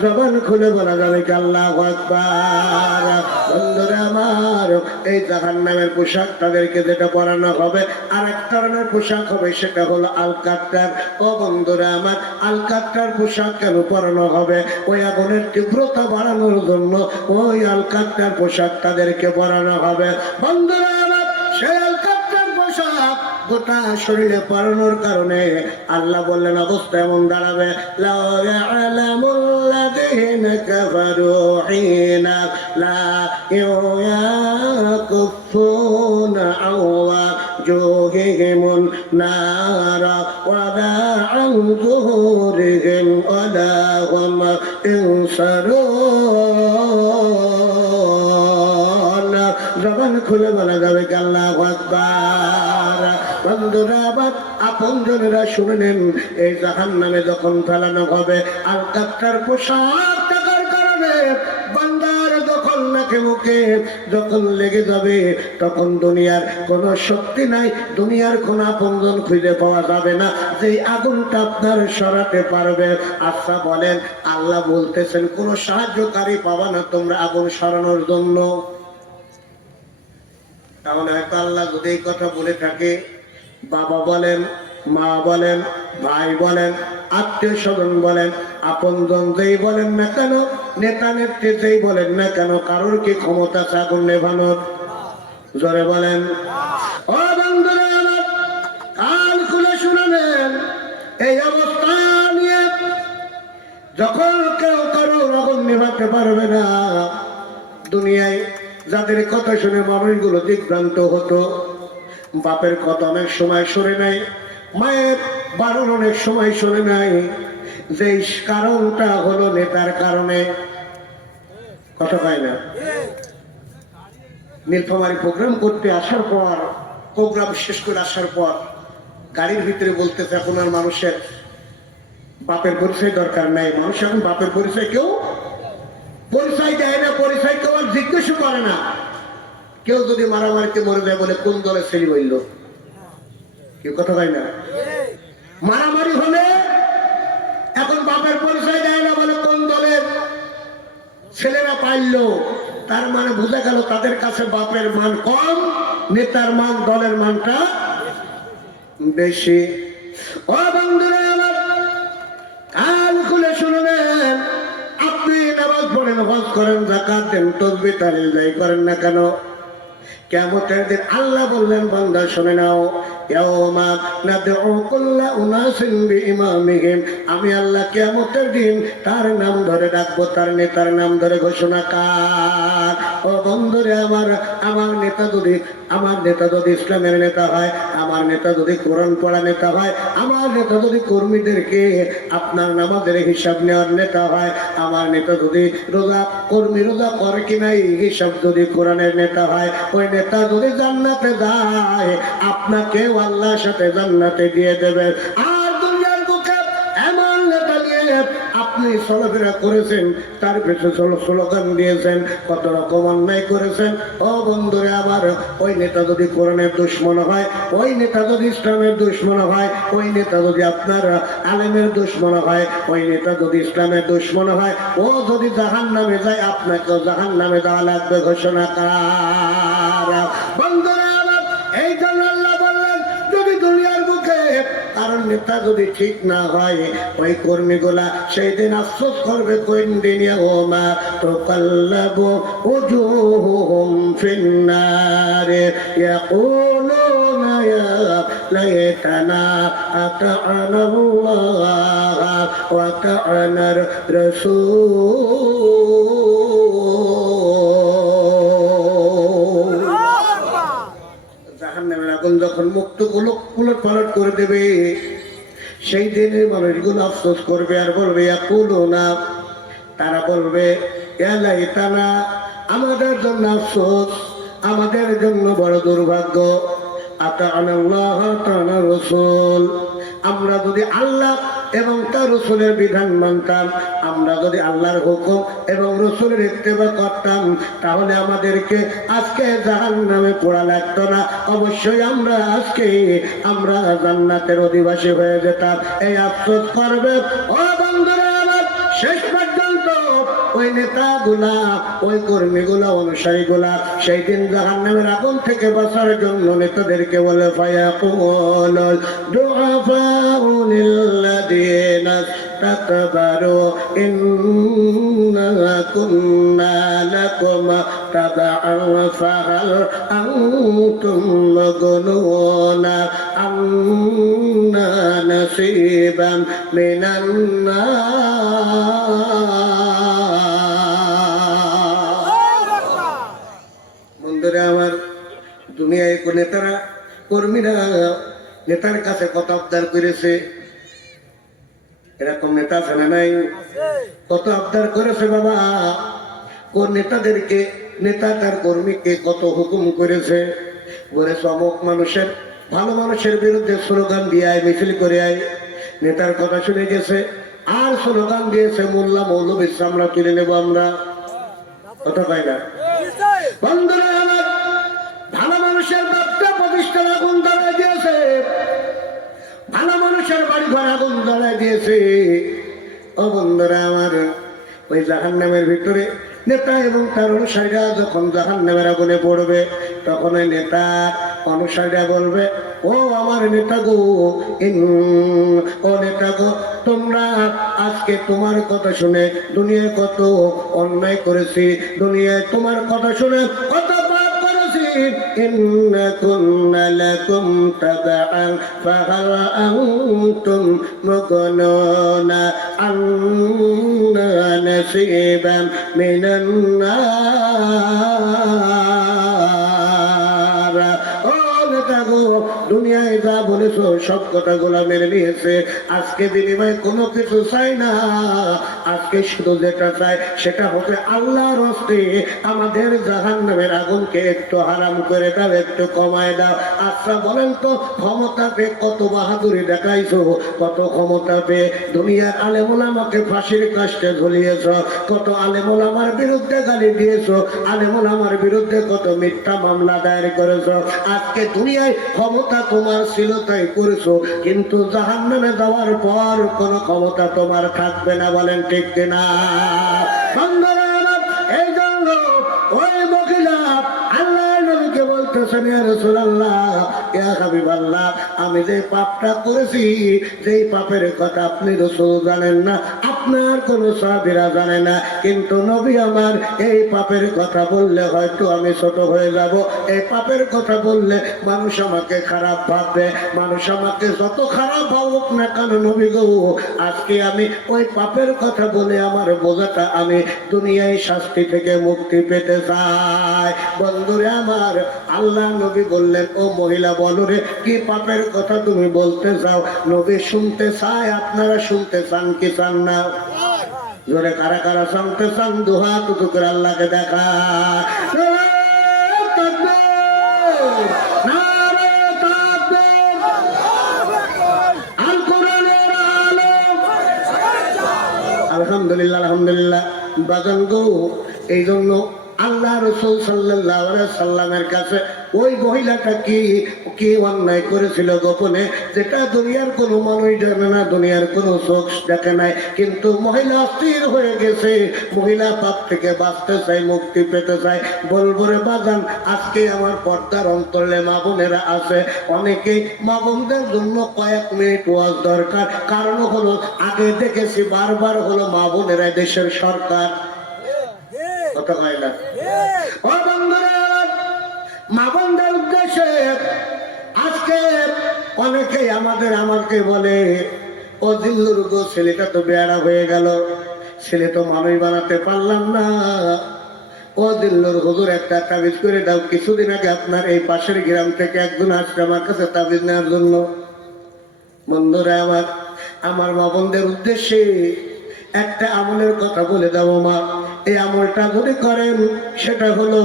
জবান খুলে বলা যাবে কি আল্লাহু আকবার। বন্ধুরা আমার, এই জাহান্নামের পোশাক তাদেরকে যেটা পরানো হবে, আর এক ধরনের পোশাক হবে, সেটা হলো আলকাত্তার। ও বন্ধুরা আমার, আলকাত্তার পোশাক কেন পরানো হবে? ওই আগুনের তীব্রতা বাড়ানোর জন্য ওই আলকাত্তার পোশাক তাদেরকে পরানো হবে। বন্ধুরা আমার, সেই আলকাত্তার পোশাক গোটা শরীরে পরানোর কারণে আল্লাহ বললেন অবস্থা এমন দাঁড়াবে লা ইয়ালামুল্লাযীনা কাফারু হিনা লা ইয়াকুফুনা আওয়া জুহিহিমুন নারা ওয়া লা আন যুহুরিহিম ওয়া লা হুম ইনসারুন। জবান খুলে বলা যাবে কি আল্লাহু আকবার। বন্ধুরা আবার আপনজনেরা শুনে নেন, এই জাহান্নামে যখন ফেলানো হবে আলকাত্তার পোশাক থাকার কারণে বান্দার যখন নাকে মুখে যখন লেগে যাবে তখন দুনিয়ার কোনো শক্তি নাই, দুনিয়ার কোনো আপনজন খুঁজে পাওয়া যাবে না যেই আগুনটা আপনার সরাতে পারবে। আচ্ছা বলেন, আল্লাহ বলতেছেন কোনো সাহায্যকারী পাবা না তোমরা আগুন সরানোর জন্য। তাহলে হয়তো আল্লাহ যদি এই কথা বলে থাকে, বাবা বলেন, মা বলেন, ভাই বলেন, আত্মীয় স্বজন বলেন, আপনজন যেই বলেন না কেন, নেতা নেত্রী যেই বলেন না কেন, কারোর কি ক্ষমতা আছে আগুন নেভানোর? জোরে বলেন। ও বন্ধুরা আমার, কান খুলে শুনে নেন, এই অবস্থা নিয়ে যখন কেউ কারোর আগুন নেভাতে পারবে না, দুনিয়ায় যাদের কথা শুনে মানুষগুলো দিগ্ভ্রান্ত হতো, বাপের কথা অনেক সময় শুনে নাই, মায়ের বারণ অনেক সময় শুনে নাই, যে কারণটা হলো নেতার কারণে। কথা পায় না। নীলফামারী প্রোগ্রাম করতে আসার পর, প্রোগ্রাম শেষ করে আসার পর গাড়ির ভিতরে বলতেছে এখন আর মানুষের বাপের পরিচয় দরকার নাই, মানুষ এখন বাপের পরিচয় কেউ পরিচয় দেয় না, পরিচয় কেউ আর জিজ্ঞেসও করে না। কেউ যদি মারামারিতে মরে যায় বলে কোন দলের ছেলে বলল, কেউ কথা পায় না। মারামারি হলে এখন বাপের পরিচয় দেয় না, বলে কোন দলের ছেলেরা পাইলো। তার মানে বোঝা গেল তাদের কাছে বাপের মান কম, নেতার মান, দলের মানটা বেশি। ও বন্ধুরা আমার, কান খুলে শুনবেন, আপনি নামাজ পড়েন, হজ করেন, যাকাত দেন, তাসবিহ তাহলিল যাই করেন না কেন, কিয়ামতের দিন আল্লাহ বললেন বান্দা শুনে নাও, ইয়াউমা নাদউ কুল্লা উনাসিন বিইমামিহিম, আমি আল্লাহ কিয়ামতের দিন তার নাম ধরে ডাকবো, তার নেতার নাম ধরে ঘোষণা কার ও বন্ধুরে আমার, আমার নেতা যদি ইসলামের নেতা হয়, আমার নেতা যদি কোরআন পড়া নেতা হয়, আমার নেতা যদি কর্মীদেরকে আপনার নামাজের হিসাব নেওয়ার নেতা হয়, আমার নেতা যদি রোজা করে কিনা এই হিসাব যদি কোরআনের নেতা হয়, ওই নেতা যদি জান্নাতে যায় আপনাকেও আল্লাহর সাথে জান্নাতে দিয়ে দেবে। আর দুনিয়ার বুকে এমন নেতা নিয়ে আপনি চলাফেরা করেছেন, তার পেছনে স্লোগান দিয়েছেন, কত রকম অন্যায় করেছেন, ও বন্ধুরে আমার, ওই নেতা যদি কোরআনের দুশমন হয়, ওই নেতা যদি ইসলামের দুশমন হয়, ওই নেতা যদি আপনার আলেমের দুশমন হয়, ওই নেতা যদি ইসলামের দুশমন হয়, ও যদি জাহান্নামে যায় আপনাকেও জাহান্নামে যাওয়া লাগবে ঘোষণা কার। বন্ধুরে আমার, এই জন্য আল্লাহ বললেন যদি দুনিয়ার বুকে কারণ নেতা যদি ঠিক না হয়, ওই কর্মীগুলা সেই দিন আফসোস করবে, কোন দিনে ওমা তুকাল্লাবু উজুহুহুম ফিন্নারে ইয়াকুলুনা ইয়া লাইতানা আতা'না আল্লাহ ওয়া আতা'নার রাসূল। জাহান্নামের আগুন যখন মুক্ত উলট পালট করে দেবে, সেই দিনে মানুষগুলো আফসোস করবে আর বলবে ইয়াকুলুনা, তারা বলবে ইয়া লাইতানা, আমাদের জন্য আফসোস, আমাদের জন্য বড় দুর্ভাগ্য, আতা'না আল্লাহ আতা'না রাসূল, আমরা যদি আল্লাহ এবং তার রসুলের বিধান মানতাম, আমরা যদি আল্লাহর হুকুম এবং রসুলের ইত্তেবা করতাম, তাহলে আমাদেরকে আজকে জাহান্নামে পোড়া লাগতো না, অবশ্যই আমরা জান্নাতের অধিবাসী হয়ে যেতাম। এই আফসোস করবে ও বন্ধুরা আমার। শেষ পর্যন্ত ওই নেতাগুলা, ওই কর্মীগুলা, অনুসারীগুলা সেই দিন জাহান্নামের আগুন থেকে বাঁচার জন্য নেতাদেরকে বলে ফায়াকুল দুআফাউ লিল্লাযিনা ইসতাকবারু ইন্না কুন্না লাকুম তাবআন ফাহাল আনতুম মুগনুনা আন্না নাসীবাম মিনান বন্ধুরা আমার, দুনিয়ায় নেতারা কর্মীরা নেতার কাছে কত আবদার করেছে, এরকম নেতা আছে না নাই? কত আবদার করেছে বাবা, কোন নেতাদেরকে, নেতা তার কর্মীকে কত হুকুম করেছে, বলেছে অমুক মানুষের, ভালো মানুষের বিরুদ্ধে স্লোগান দিয়ে আয়, মিছিল করে আয়। নেতার কথা শুনে গেছে আর স্লোগান দিয়েছে মোল্লা মৌলবী আমরা তুলে নেব, আমরা কথা পাই না। বন্ধুরা আমার, ভালো মানুষের ব্যবসা প্রতিষ্ঠান আগুন জ্বালায় দিয়েছে, ভালো মানুষের বাড়ি ঘর আগুন জ্বালায় দিয়েছে। ও বন্ধুরা আমার, ওই জাহান্নামের ভিতরে নেতা এবং তার অনুসারীরা যখন জাহান্নামের আগুনে পড়বে, তখন ওই নেতা অনুসারীরা বলবে ও আমার নেতা গো, ও নেতা গো, তোমরা আজকে তোমার কথা শুনে দুনিয়ায় কত অন্যায় করেছি, দুনিয়ায় তোমার কথা শুনে কত পাপ করেছি, ইন্না কুন্না লাকুম তাবআন ফাহাল আনতুম মুগনুনা আন্না নাসীবাম মিনান নার। দুনিয়ায় যা বলেছো সব কথাগুলো মেনে নিয়েছে, আজকে বিনিময়ে কোনো কিছু চাই না, আজকে শুধু যেটা চাই সেটা হচ্ছে আল্লাহর হস্তে আমাদের জাহান্নামের আগুনকে একটু হারাম করে দাও, একটু কমায় দাও। আচ্ছা বলেন তো, ক্ষমতা পেয়ে কত বাহাদুরি দেখাইছো, কত ক্ষমতা পেয়ে দুনিয়ার আলেম ওলামাকে ফাঁসির কাস্টে ঝুলিয়েছ, কত আলেম ওলামার বিরুদ্ধে গালি দিয়েছ, আলেম ওলামার বিরুদ্ধে কত মিথ্যা মামলা দায়ের করেছ। আজকে দুনিয়ায় ক্ষমতা তোমার ছিল তাই করেছো, কিন্তু জাহান্নামে যাওয়ার পর কোনো ক্ষমতা তোমার থাকবে না, বলেন ঠিক কিনা? বন্ধুরা, এই জন্য ওই মহিলা আল্লাহর নবীকে বলতে বলতেছেন ইয়া রাসূলুল্লাহ, ইয়া হাবিবাল্লাহ, আমি যে পাপটা করেছি, যেই পাপের কথা আপনি রাসূল জানেন না, আপনার কোন সাহাবীরা জানে না, কিন্তু নবী আমার এই পাপের কথা বললে হয়তো আমি ছোট হয়ে যাব, এই পাপের কথা বললে মানুষ আমাকে খারাপ ভাববে, মানুষ আমাকে যত খারাপ ভাবুক না কেন নবী গো, আজকে আমি ওই পাপের কথা বলে আমার বোঝাটা আমি দুনিয়ায় শাস্তি থেকে মুক্তি পেতে চাই। বন্ধুরে আমার, আল্লাহ নবী বললেন, ও মহিলা বলো রে, কি পাপের কথা তুমি বলতে চাও? নবী শুনতে চায়, আপনারা শুনতে চান কি চান না? জোরে কারা কারা শুনতে চান? দুহাত উঁচু করে আল্লাহকে দেখা। আলহামদুলিল্লাহ, আলহামদুলিল্লাহ। বাজান গো, এই জন্য আল্লাহ রাসূল সাল্লাল্লাহু আলাইহি সাল্লামের কাছে ওই মহিলাটা কি অন্যায় করেছিল গোপনে, যেটা দুনিয়ার কোনো মানুষ জানে না, দুনিয়ার কোনো চোখ দেখে নাই, কিন্তু মহিলা অস্থির হয়ে গেছে, মহিলা পাপ থেকে বাঁচতে চাই, মুক্তি পেতে চাই। বলবো রে বাজান, আজকে আমার পর্দার অন্তরে মা বোনেরা আছে, অনেকেই মা বোনদের জন্য কয়েক মিনিট ওয়াজ দরকার। কারণ হলো, আগে দেখেছি বারবার হলো মা বোনেরা দেশের সরকার, কথা হয় না। ও বন্ধুরা, মা বোনদের উদ্দেশ্যে আজকে অনেকেই আমাকে বলে, ও দিল্লুর গো, ছেলেটা তো বেয়ারা হয়ে গেল, ছেলে তো মানুষ বানাতে পারলাম না। ও দিল্লুর হুজুর, একটা তাবিজ করে দাও। কিছুদিন আগে আপনার এই পাশের গ্রাম থেকে একজন আসছে আমার কাছে তাবিজ নেওয়ার জন্য। বন্ধুরা আমার মা বোনদের উদ্দেশ্যে একটা আমলের কথা বলে দেব মা, এই আমলটা যদি করেন, সেটা হলো,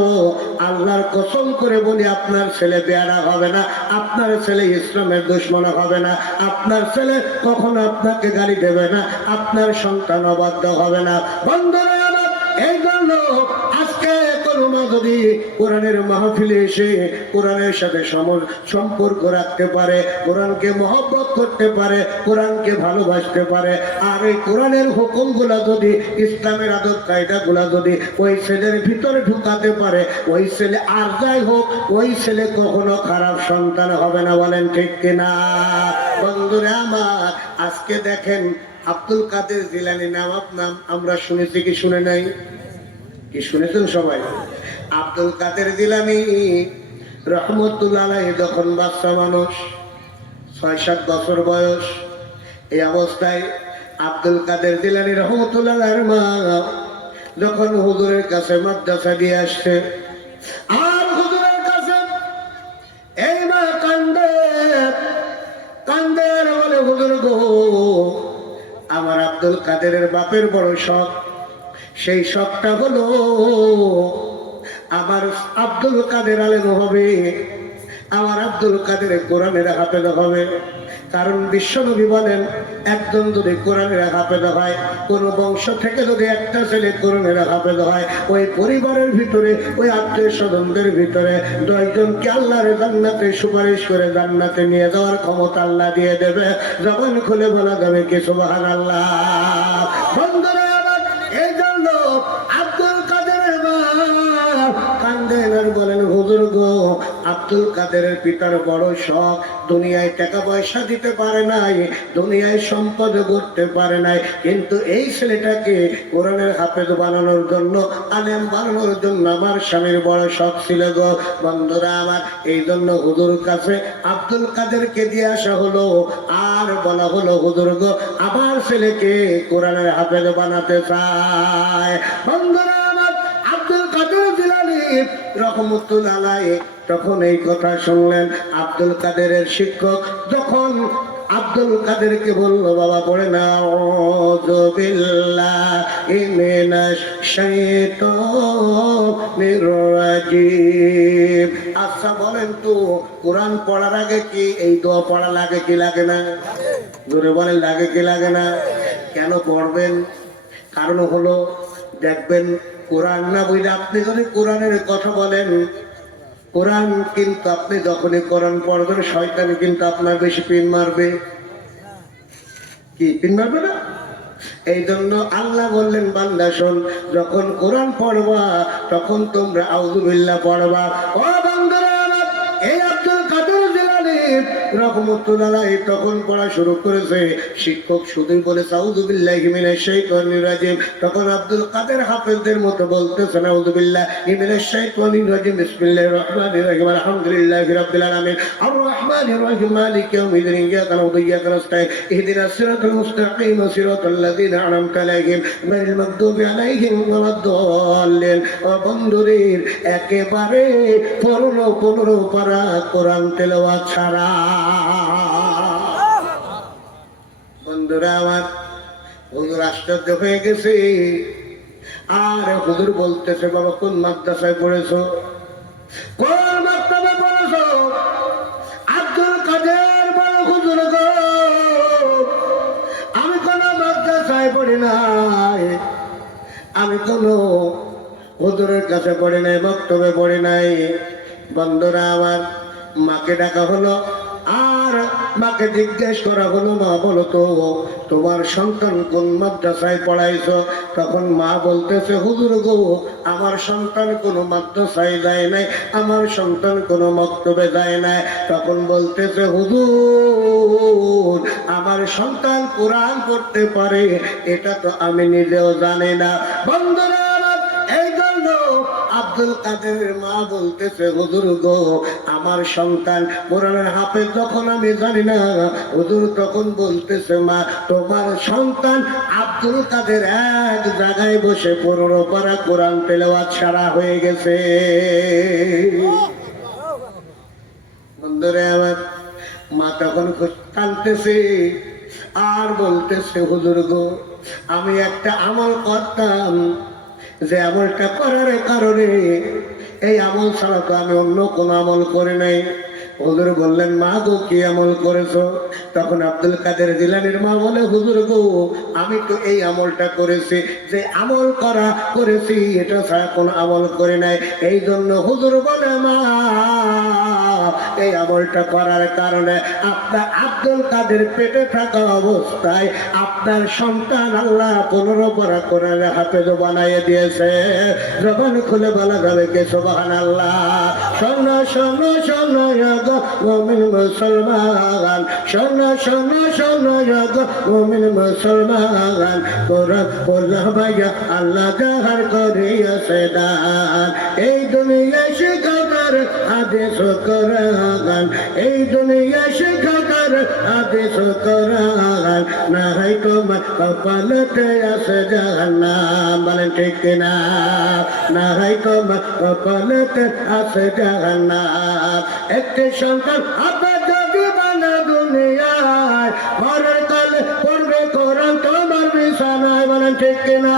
আল্লাহর কসম করে বলি, আপনার ছেলে বেয়ারা হবে না, আপনার ছেলে ইসলামের দুশমন হবে না, আপনার ছেলে কখনো আপনাকে গালি দেবে না, আপনার সন্তান অবাধ্য হবে না। বন্ধুরা আমার, এই জন্য আজকে কোনো মা যদি কোরআনের মাহফিলে এসে কোরআনের সাথে সম্পর্ক রাখতে পারে, কোরআনকে মহব্বত করতে পারে, কোরআনকে ভালোবাসতে পারে, আর এই কোরআনের হুকুমগুলা যদি, ইসলামের আদব কায়দাগুলা যদি ওই ছেলের ভিতরে ঢুকাতে পারে, ওই ছেলে আর যাই হোক, ওই ছেলে কখনো খারাপ সন্তান হবে না। বলেন ঠিক কিনা? বন্ধুরা আমার, আজকে দেখেন, আব্দুল কাদের জিলানী নাম আমরা শুনেছি কি শুনে নাই? কি শুনেছেন সবাই? আব্দুল কাদের জিলানী রহমতুল্লাহ আলাইহি যখন বাচ্চা মানুষ, ৬-৭ বছর বয়স, এই অবস্থায় আব্দুল কাদের জিলানী রহমতুল্লাহ আলাইহির মা যখন হুজুরের কাছে মাদ্রাসা দিয়ে আসছে, আর হুজুরের কাছে এই মা কান্দে আর বলে, হুজুর গো, আমার আব্দুল কাদেরের বাপের বড় শখ, সেই শখটা হলো আমার আব্দুল কাদের আলেম হবে, আমার আব্দুল কাদের কোরআনের হাফেজ হবে। কারণ বিশ্বনবী বলেন, একজন যদি কোরআনের হাফেজ হয়, কোন বংশ থেকে যদি একটা ছেলে কোরআনের হাফেজ হয়, ওই পরিবারের ভিতরে, ওই আত্মীয় স্বজনদের ভিতরে 10 জনকে আল্লাহর জান্নাতে সুপারিশ করে জান্নাতে নিয়ে যাওয়ার ক্ষমতা আল্লাহ দিয়ে দেবে। জবান খুলে বলা যাবে কি সুবহানাল্লাহ। বন্ধুরা আমার, এই জন্য আব্দুল কাদেরের মা কান্দেন আর বলেন, হুজুর গো, আব্দুল কাদেরের পিতার বড় শখ, দুনিয়ায় টাকা পয়সা দিতে পারে নাই, দুনিয়ায় সম্পদ করতে পারে নাই, কিন্তু এই ছেলেটাকে কোরআনের হাফেজ বানানোর জন্য, আলেম বানানোর জন্য আমার স্বামীর বড় শখ ছিল গো। বন্ধুরা আমার, এই জন্য হুজুর কাছে আব্দুল কাদেরকে দিয়ে আসা হলো, আর বলা হলো, হুজুর গো, আমার ছেলেকে কোরআনের হাফেজ বানাতে চায়। বন্ধুরা আমার, আব্দুল কাদের জিলানী রহমতুল্লাহ আলাইহি তখন এই কথা শুনলেন। আব্দুল কাদেরের শিক্ষক যখন আব্দুল কাদেরকে বলল, বাবা পড়ে না, আউযু বিল্লাহি মিনাশ শাইতানির রাজিম। আচ্ছা বলেন তো, কোরআন পড়ার আগে কি এই দোয়া পড়া লাগে কি লাগে না? জোরে বলেন, লাগে কি লাগে না? কেন পড়বেন? কারণ হলো, দেখবেন, কোরআন না বইলে আপনি যদি কোরআনের কথা বলেন, কোরআন কিন্তু আপনি যখনই কোরআন পড়বেন, শয়তান কিন্তু আপনার বেশি পিন মারবে। কি পিন মারবে না? এই জন্য আল্লাহ বললেন, বান্দা শোন, যখন কোরআন পড়বা তখন তোমরা আউযু বিল্লাহ পড়বা। ও বান্দারা, এই আব্দুল কাদের জিলানী রহমতুল্লাহ আলাইহি তখন পড়া শুরু করেছে, শিক্ষক শুধুই বলে আউযু বিল্লাহি মিনাশ শাইতানির রাজিম, তখন আব্দুল কাদের হাফেজদের মতো বলতেছেন আউযু বিল্লাহি মিনাশ শাইতানির রাজিম, বিসমিল্লাহির রহমানির রহিম, আলহামদুলিল্লাহি রাব্বিল আলামিন, আর রহমানির রহিম, মালিকি ইয়াউমিদ্দিন, ইয়্যাকা না'বুদু ওয়া ইয়্যাকা নাস্তাঈন, ইহদিনাস সিরাতাল মুস্তাকিম, সিরাতাল লাযীনা আন'আমতা আলাইহিম গায়রিল মাগদুবি আলাইহিম ওয়ালাদ-দাল্লিন। ও বন্ধুরে, একেবারে 15 পারা কোরআন তেলাওয়াত ছাড়া। বন্ধুরা আমার, হুজুর আশ্চর্য হয়ে গেছে। আর হুজুর বলতেছে, বাবা কোন মাদ্রাসায় পড়েছো, কোন মাদ্রাসায় পড়েছো? আব্দুল কাদের বলে, হুজুর গো, আমি কোন মাদ্রাসায় পড়ি নাই, আমি কোন হুজুরের কাছে পড়ি নাই, বক্তব্যে পড়ি নাই। বন্ধুরা আমার, মাকে ডাকা হলো, আর মাকে জিজ্ঞেস করা হলো, মা বলো তো তোমার সন্তান কোন মাদ্রাসায় পড়াইছো? তখন মা বলতেছে, হুজুর গো, আমার সন্তান কোনো মাদ্রাসায় যায় নাই, আমার সন্তান কোনো মক্তবে যায় নাই। তখন বলতেছে, হুজুর আমার সন্তান কোরআন পড়তে পারে, এটা তো আমি নিজেও জানি না। বন্ধুরা এই জন্য আব্দুল কাদেরের মা বলতেছে, হুজুর গো, আমার সন্তান কোরআনের হাফেজ যখন আমি জানি না। হুজুর তখন বলতেছে, মা তোমার সন্তান আব্দুল কাদের এক জায়গায় বসে 15 পারা কোরআন তেলাওয়াত সারা হয়ে গেছে। বন্ধুরে আমার, মা তখন খুব কাঁদতেছে আর বলতেছে, হুজুর গো, আমি একটা আমল করতাম, যে আমলটা করার কারণে এই আমল ছাড়া তো আমি অন্য কোন আমল করি নাই। হুজুর বললেন, মা গো কি আমল করেছো? তখন আব্দুল কাদের জিলানীর মা বলে, হুজুর গো, আমি তো এই আমলটা করেছি, যে আমল করেছি এটা ছাড়া কোন আমল করে নাই। এই জন্য হুজুর বলে, মা এই আমলটা করার কারণে আপনার আব্দুল কাদের পেটে থাকা অবস্থায় আপনার সন্তান আল্লাহ 15 পারা কোরআনের হাফেজ বানাইয়ে দিয়েছে। জবান খুলে বলা যাবে কে সুবহানাল্লাহ? শোনো শোনো শোনো গো মুমিন মুসলমান, শোনো শোনো শোনো গো মুমিন মুসলমান, কোরআন পড়লে ভাইয়া আল্লাহ যাহার করিয়াছে দান। এই দুনিয়ায় শিখাতার হাদিস কোরআন, এই দুনিয়ায় শিখাতার হাদিস কোরআন, না হয় তোমার কপালতে আছে জাহান্নাম। বলেন ঠিক কিনা? না হয় তোমার কপালতে আছে জাহান্নাম। একটি সন্তান আপনার যদি বানা দুনিয়ায়, মরার কালে পড়বে কোরআন তোমার বিছানায়। বলেন ঠিক কিনা?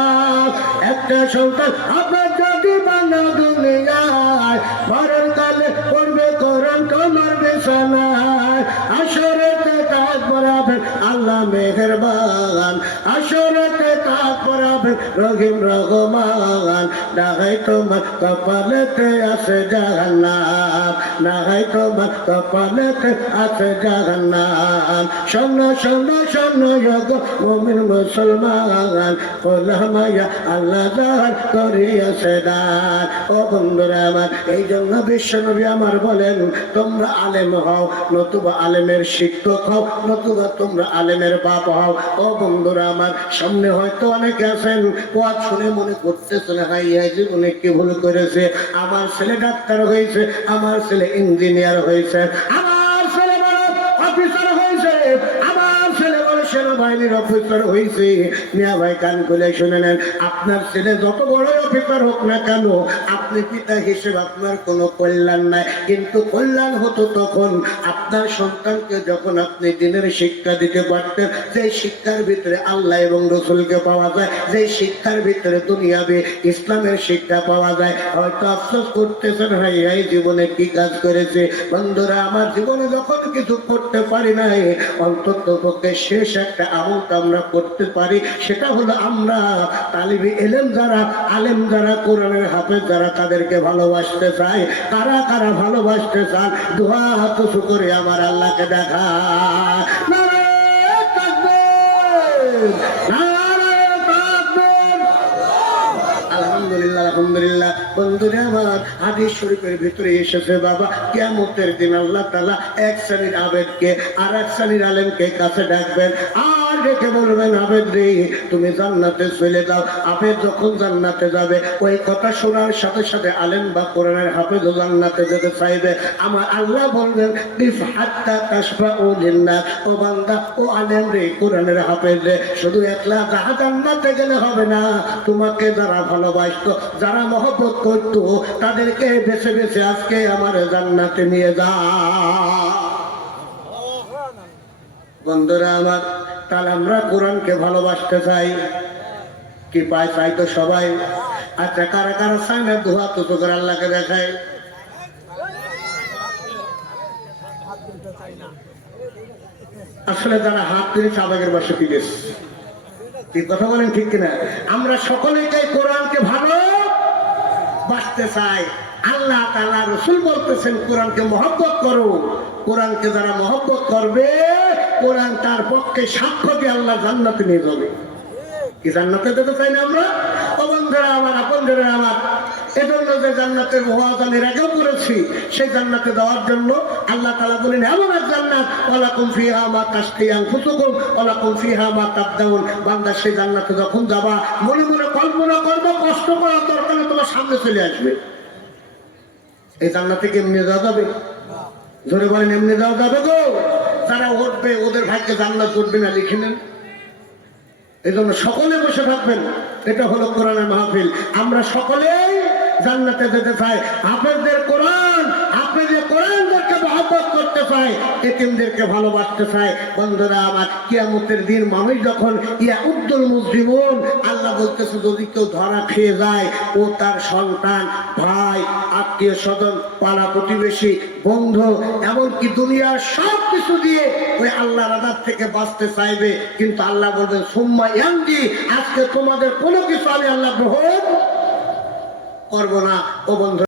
একটা সন্তান আপনার যদি বানা দুনিয়ায়, মরার কালে পড়বে কোরআন তোমার বিছানায়। আসরেতে তাক বরাবেন আল্লাহ মেহেরবান, আসরেতে তাক বরাবেন রহিম রহমান, না হয় তোমার কপালেতে আছে জাহান্নাম, না হয় তোমার কপালেতে আছে জাহান্নাম। শোনো শোনো শোনো গো মুমিন মুসলমান, কোলামায়া আল্লাহ যাহার করিয়াছে দান। ও বন্ধুরা আমার, এই জন্য বিশ্বনবী আমার বলেন, তোমরা আলেম হও, নতুবা আলেমের শিক্ষক হও, নতুবা তোমরা আলেমের বাপ হও। ও বন্ধুরা আমার, সামনে হয়তো অনেকে আছেন ওয়াজ শুনে মনে করতেছেন, হাই হাই জীবনে কি ভুল করেছে, আমার ছেলে ডাক্তার হয়েছে, আমার ছেলে ইঞ্জিনিয়ার হয়েছে, আমার ছেলে বড় অফিসার হয়েছে, আমার ছেলে বড় সেনাবাহিনীর অফিসার হয়েছে। মিয়া ভাই কান খুলে শুনে নেন, আপনার ছেলে যত বড় অফিসার হোক না কেন, আপনি পিতা হিসেবে আপনার কোনো কল্যাণ নাই। কিন্তু কল্যাণ হতো তখন আপনার সন্তানকে যখন আপনি দিনের শিক্ষা দিতে পারতেন, যে শিক্ষার ভিতরে আল্লাহ এবং রসুলকে পাওয়া যায়, যে শিক্ষার ভিতরে দুনিয়াবি ইসলামের শিক্ষা পাওয়া যায়। হয়তো আফসোস করতেছেন, ভাই এই জীবনে কি কাজ করেছে। বন্ধুরা আমার, জীবনে যখন কিছু করতে পারি নাই, অন্তত পক্ষে শেষ একটা আমল আমরা করতে পারি, সেটা হলো আমরা তালিবি ইলম যারা, আলেম যারা, কোরআনের হাফেজ যারা, তাদেরকে ভালোবাসতে চাই। কারা কারা ভালোবাসতে চান, দুয়া হাত উঁচু করে আমার আল্লাহকে দেখা। নারায়ে তাকবীর, নারায়ে তাকবীর। আলহামদুলিল্লাহ। আলহামদুলিল্লাহ। বন্ধুরে আমার, হাদিস শরীফের ভিতরে এসেছে বাবা, কিয়ামতের দিন আল্লাহ তাআলা এক শ্রেণীর আবেদকে আর এক শ্রেণীর আলেমকে কাছে ডাকবেন, আর ডেকে বলবেন, আবেদ রে তুমি জান্নাতে চলে যাও। আবেদ যখন জান্নাতে যাবে, ওই কথা শোনার সাথে সাথে আলেম বা কোরআনের হাফেজও জান্নাতে যেতে চাইবে। আমার আল্লাহ বলবেন, বিফ হাত্তা তাশফাউ লিন্নাস, ও বান্দা, ও আলেম রে, কোরআনের হাফেজ রে, শুধু একলা জান্নাতে গেলে হবে না, তোমাকে যারা ভালোবাসতো, যারা মহব্বত করতো, তাদেরকে বেছে বেছে আজকে আমার জান্নাতে নিয়ে যা। বন্ধুরা আমার, তাহলে আমরা কোরআনকে ভালোবাসতে চাই কি পাই? চাই তো সবাই। আচ্ছা, কারা কারা চাই না? দুহা তো করে আল্লাহকে দেখায়। আসলে যারা হাত দিয়ে সাবেকের বাসে ফিরেস, কি কথা বলেন ঠিক কিনা? আমরা সকলেই চাই কোরআনকে ভালো বাসতে চাই। আল্লাহ তাআলা, রাসূল বলতেছেন কোরআনকে মহব্বত করো। কোরআনকে যারা মহব্বত করবে, কোরআন তার পক্ষে সাক্ষ্য দিয়ে আল্লাহ জান্নাতে নিয়ে যাবে। কি জান্নাতে যেতে চাই না আমরা? ও বন্ধুরা আমার, আপনজনেরা আমার, এজন্য যে জান্নাতের ওয়াজ আমি এর আগেও করেছি, সেই জান্নাতে যাওয়ার জন্য আল্লাহ তাআলা বলেন, এমন এক জান্নাত, ওয়ালাকুম ফিহা মা তাশতাহি আনফুসুকুম ওয়ালাকুম ফিহা মা তাবদাউন। বান্দা, সেই জান্নাতে যখন যাবা, মনে মনে কল্পনা করবে, কষ্ট করার দরকার নেই, তোমার সামনে চলে আসবে। এই জান্নাতে কি এমনি যাওয়া যাবে? জোরে বলেন, এমনি যাওয়া যাবে গো? যারা উঠবে, ওদের ভাগ্যে জান্নাত উঠবে না, লিখে নেন। এই জন্য সকলে বসে থাকবেন। এটা হলো কোরআনের মাহফিল। আমরা সকলেই জান্নাতে যেতে চাই। আপনাদের কোরআন, আপনাদের কোরআনদেরকে মহব্বত করতে চাই, এতিমদেরকে ভালোবাসতে চাই। বন্ধুরা আমার, কিয়ামতের দিন মানুষ যখন ইয়াউদ্দুল মুজরিমুন, আল্লাহ বলতেছে, যদি কেউ ধরা খেয়ে যায়, ও তার সন্তান, ভাই, আত্মীয় স্বজন, পাড়া প্রতিবেশী, বন্ধু, এমনকি দুনিয়ার সব কিছু দিয়ে ওই আল্লাহর আযাব থেকে বাঁচতে চাইবে, কিন্তু আল্লাহ বলবেন, সুম্মা ইয়ামদি, আজকে তোমাদের কোনো কিছু আমি আল্লাহ গ্রহণ করবো না। ও বন্ধু।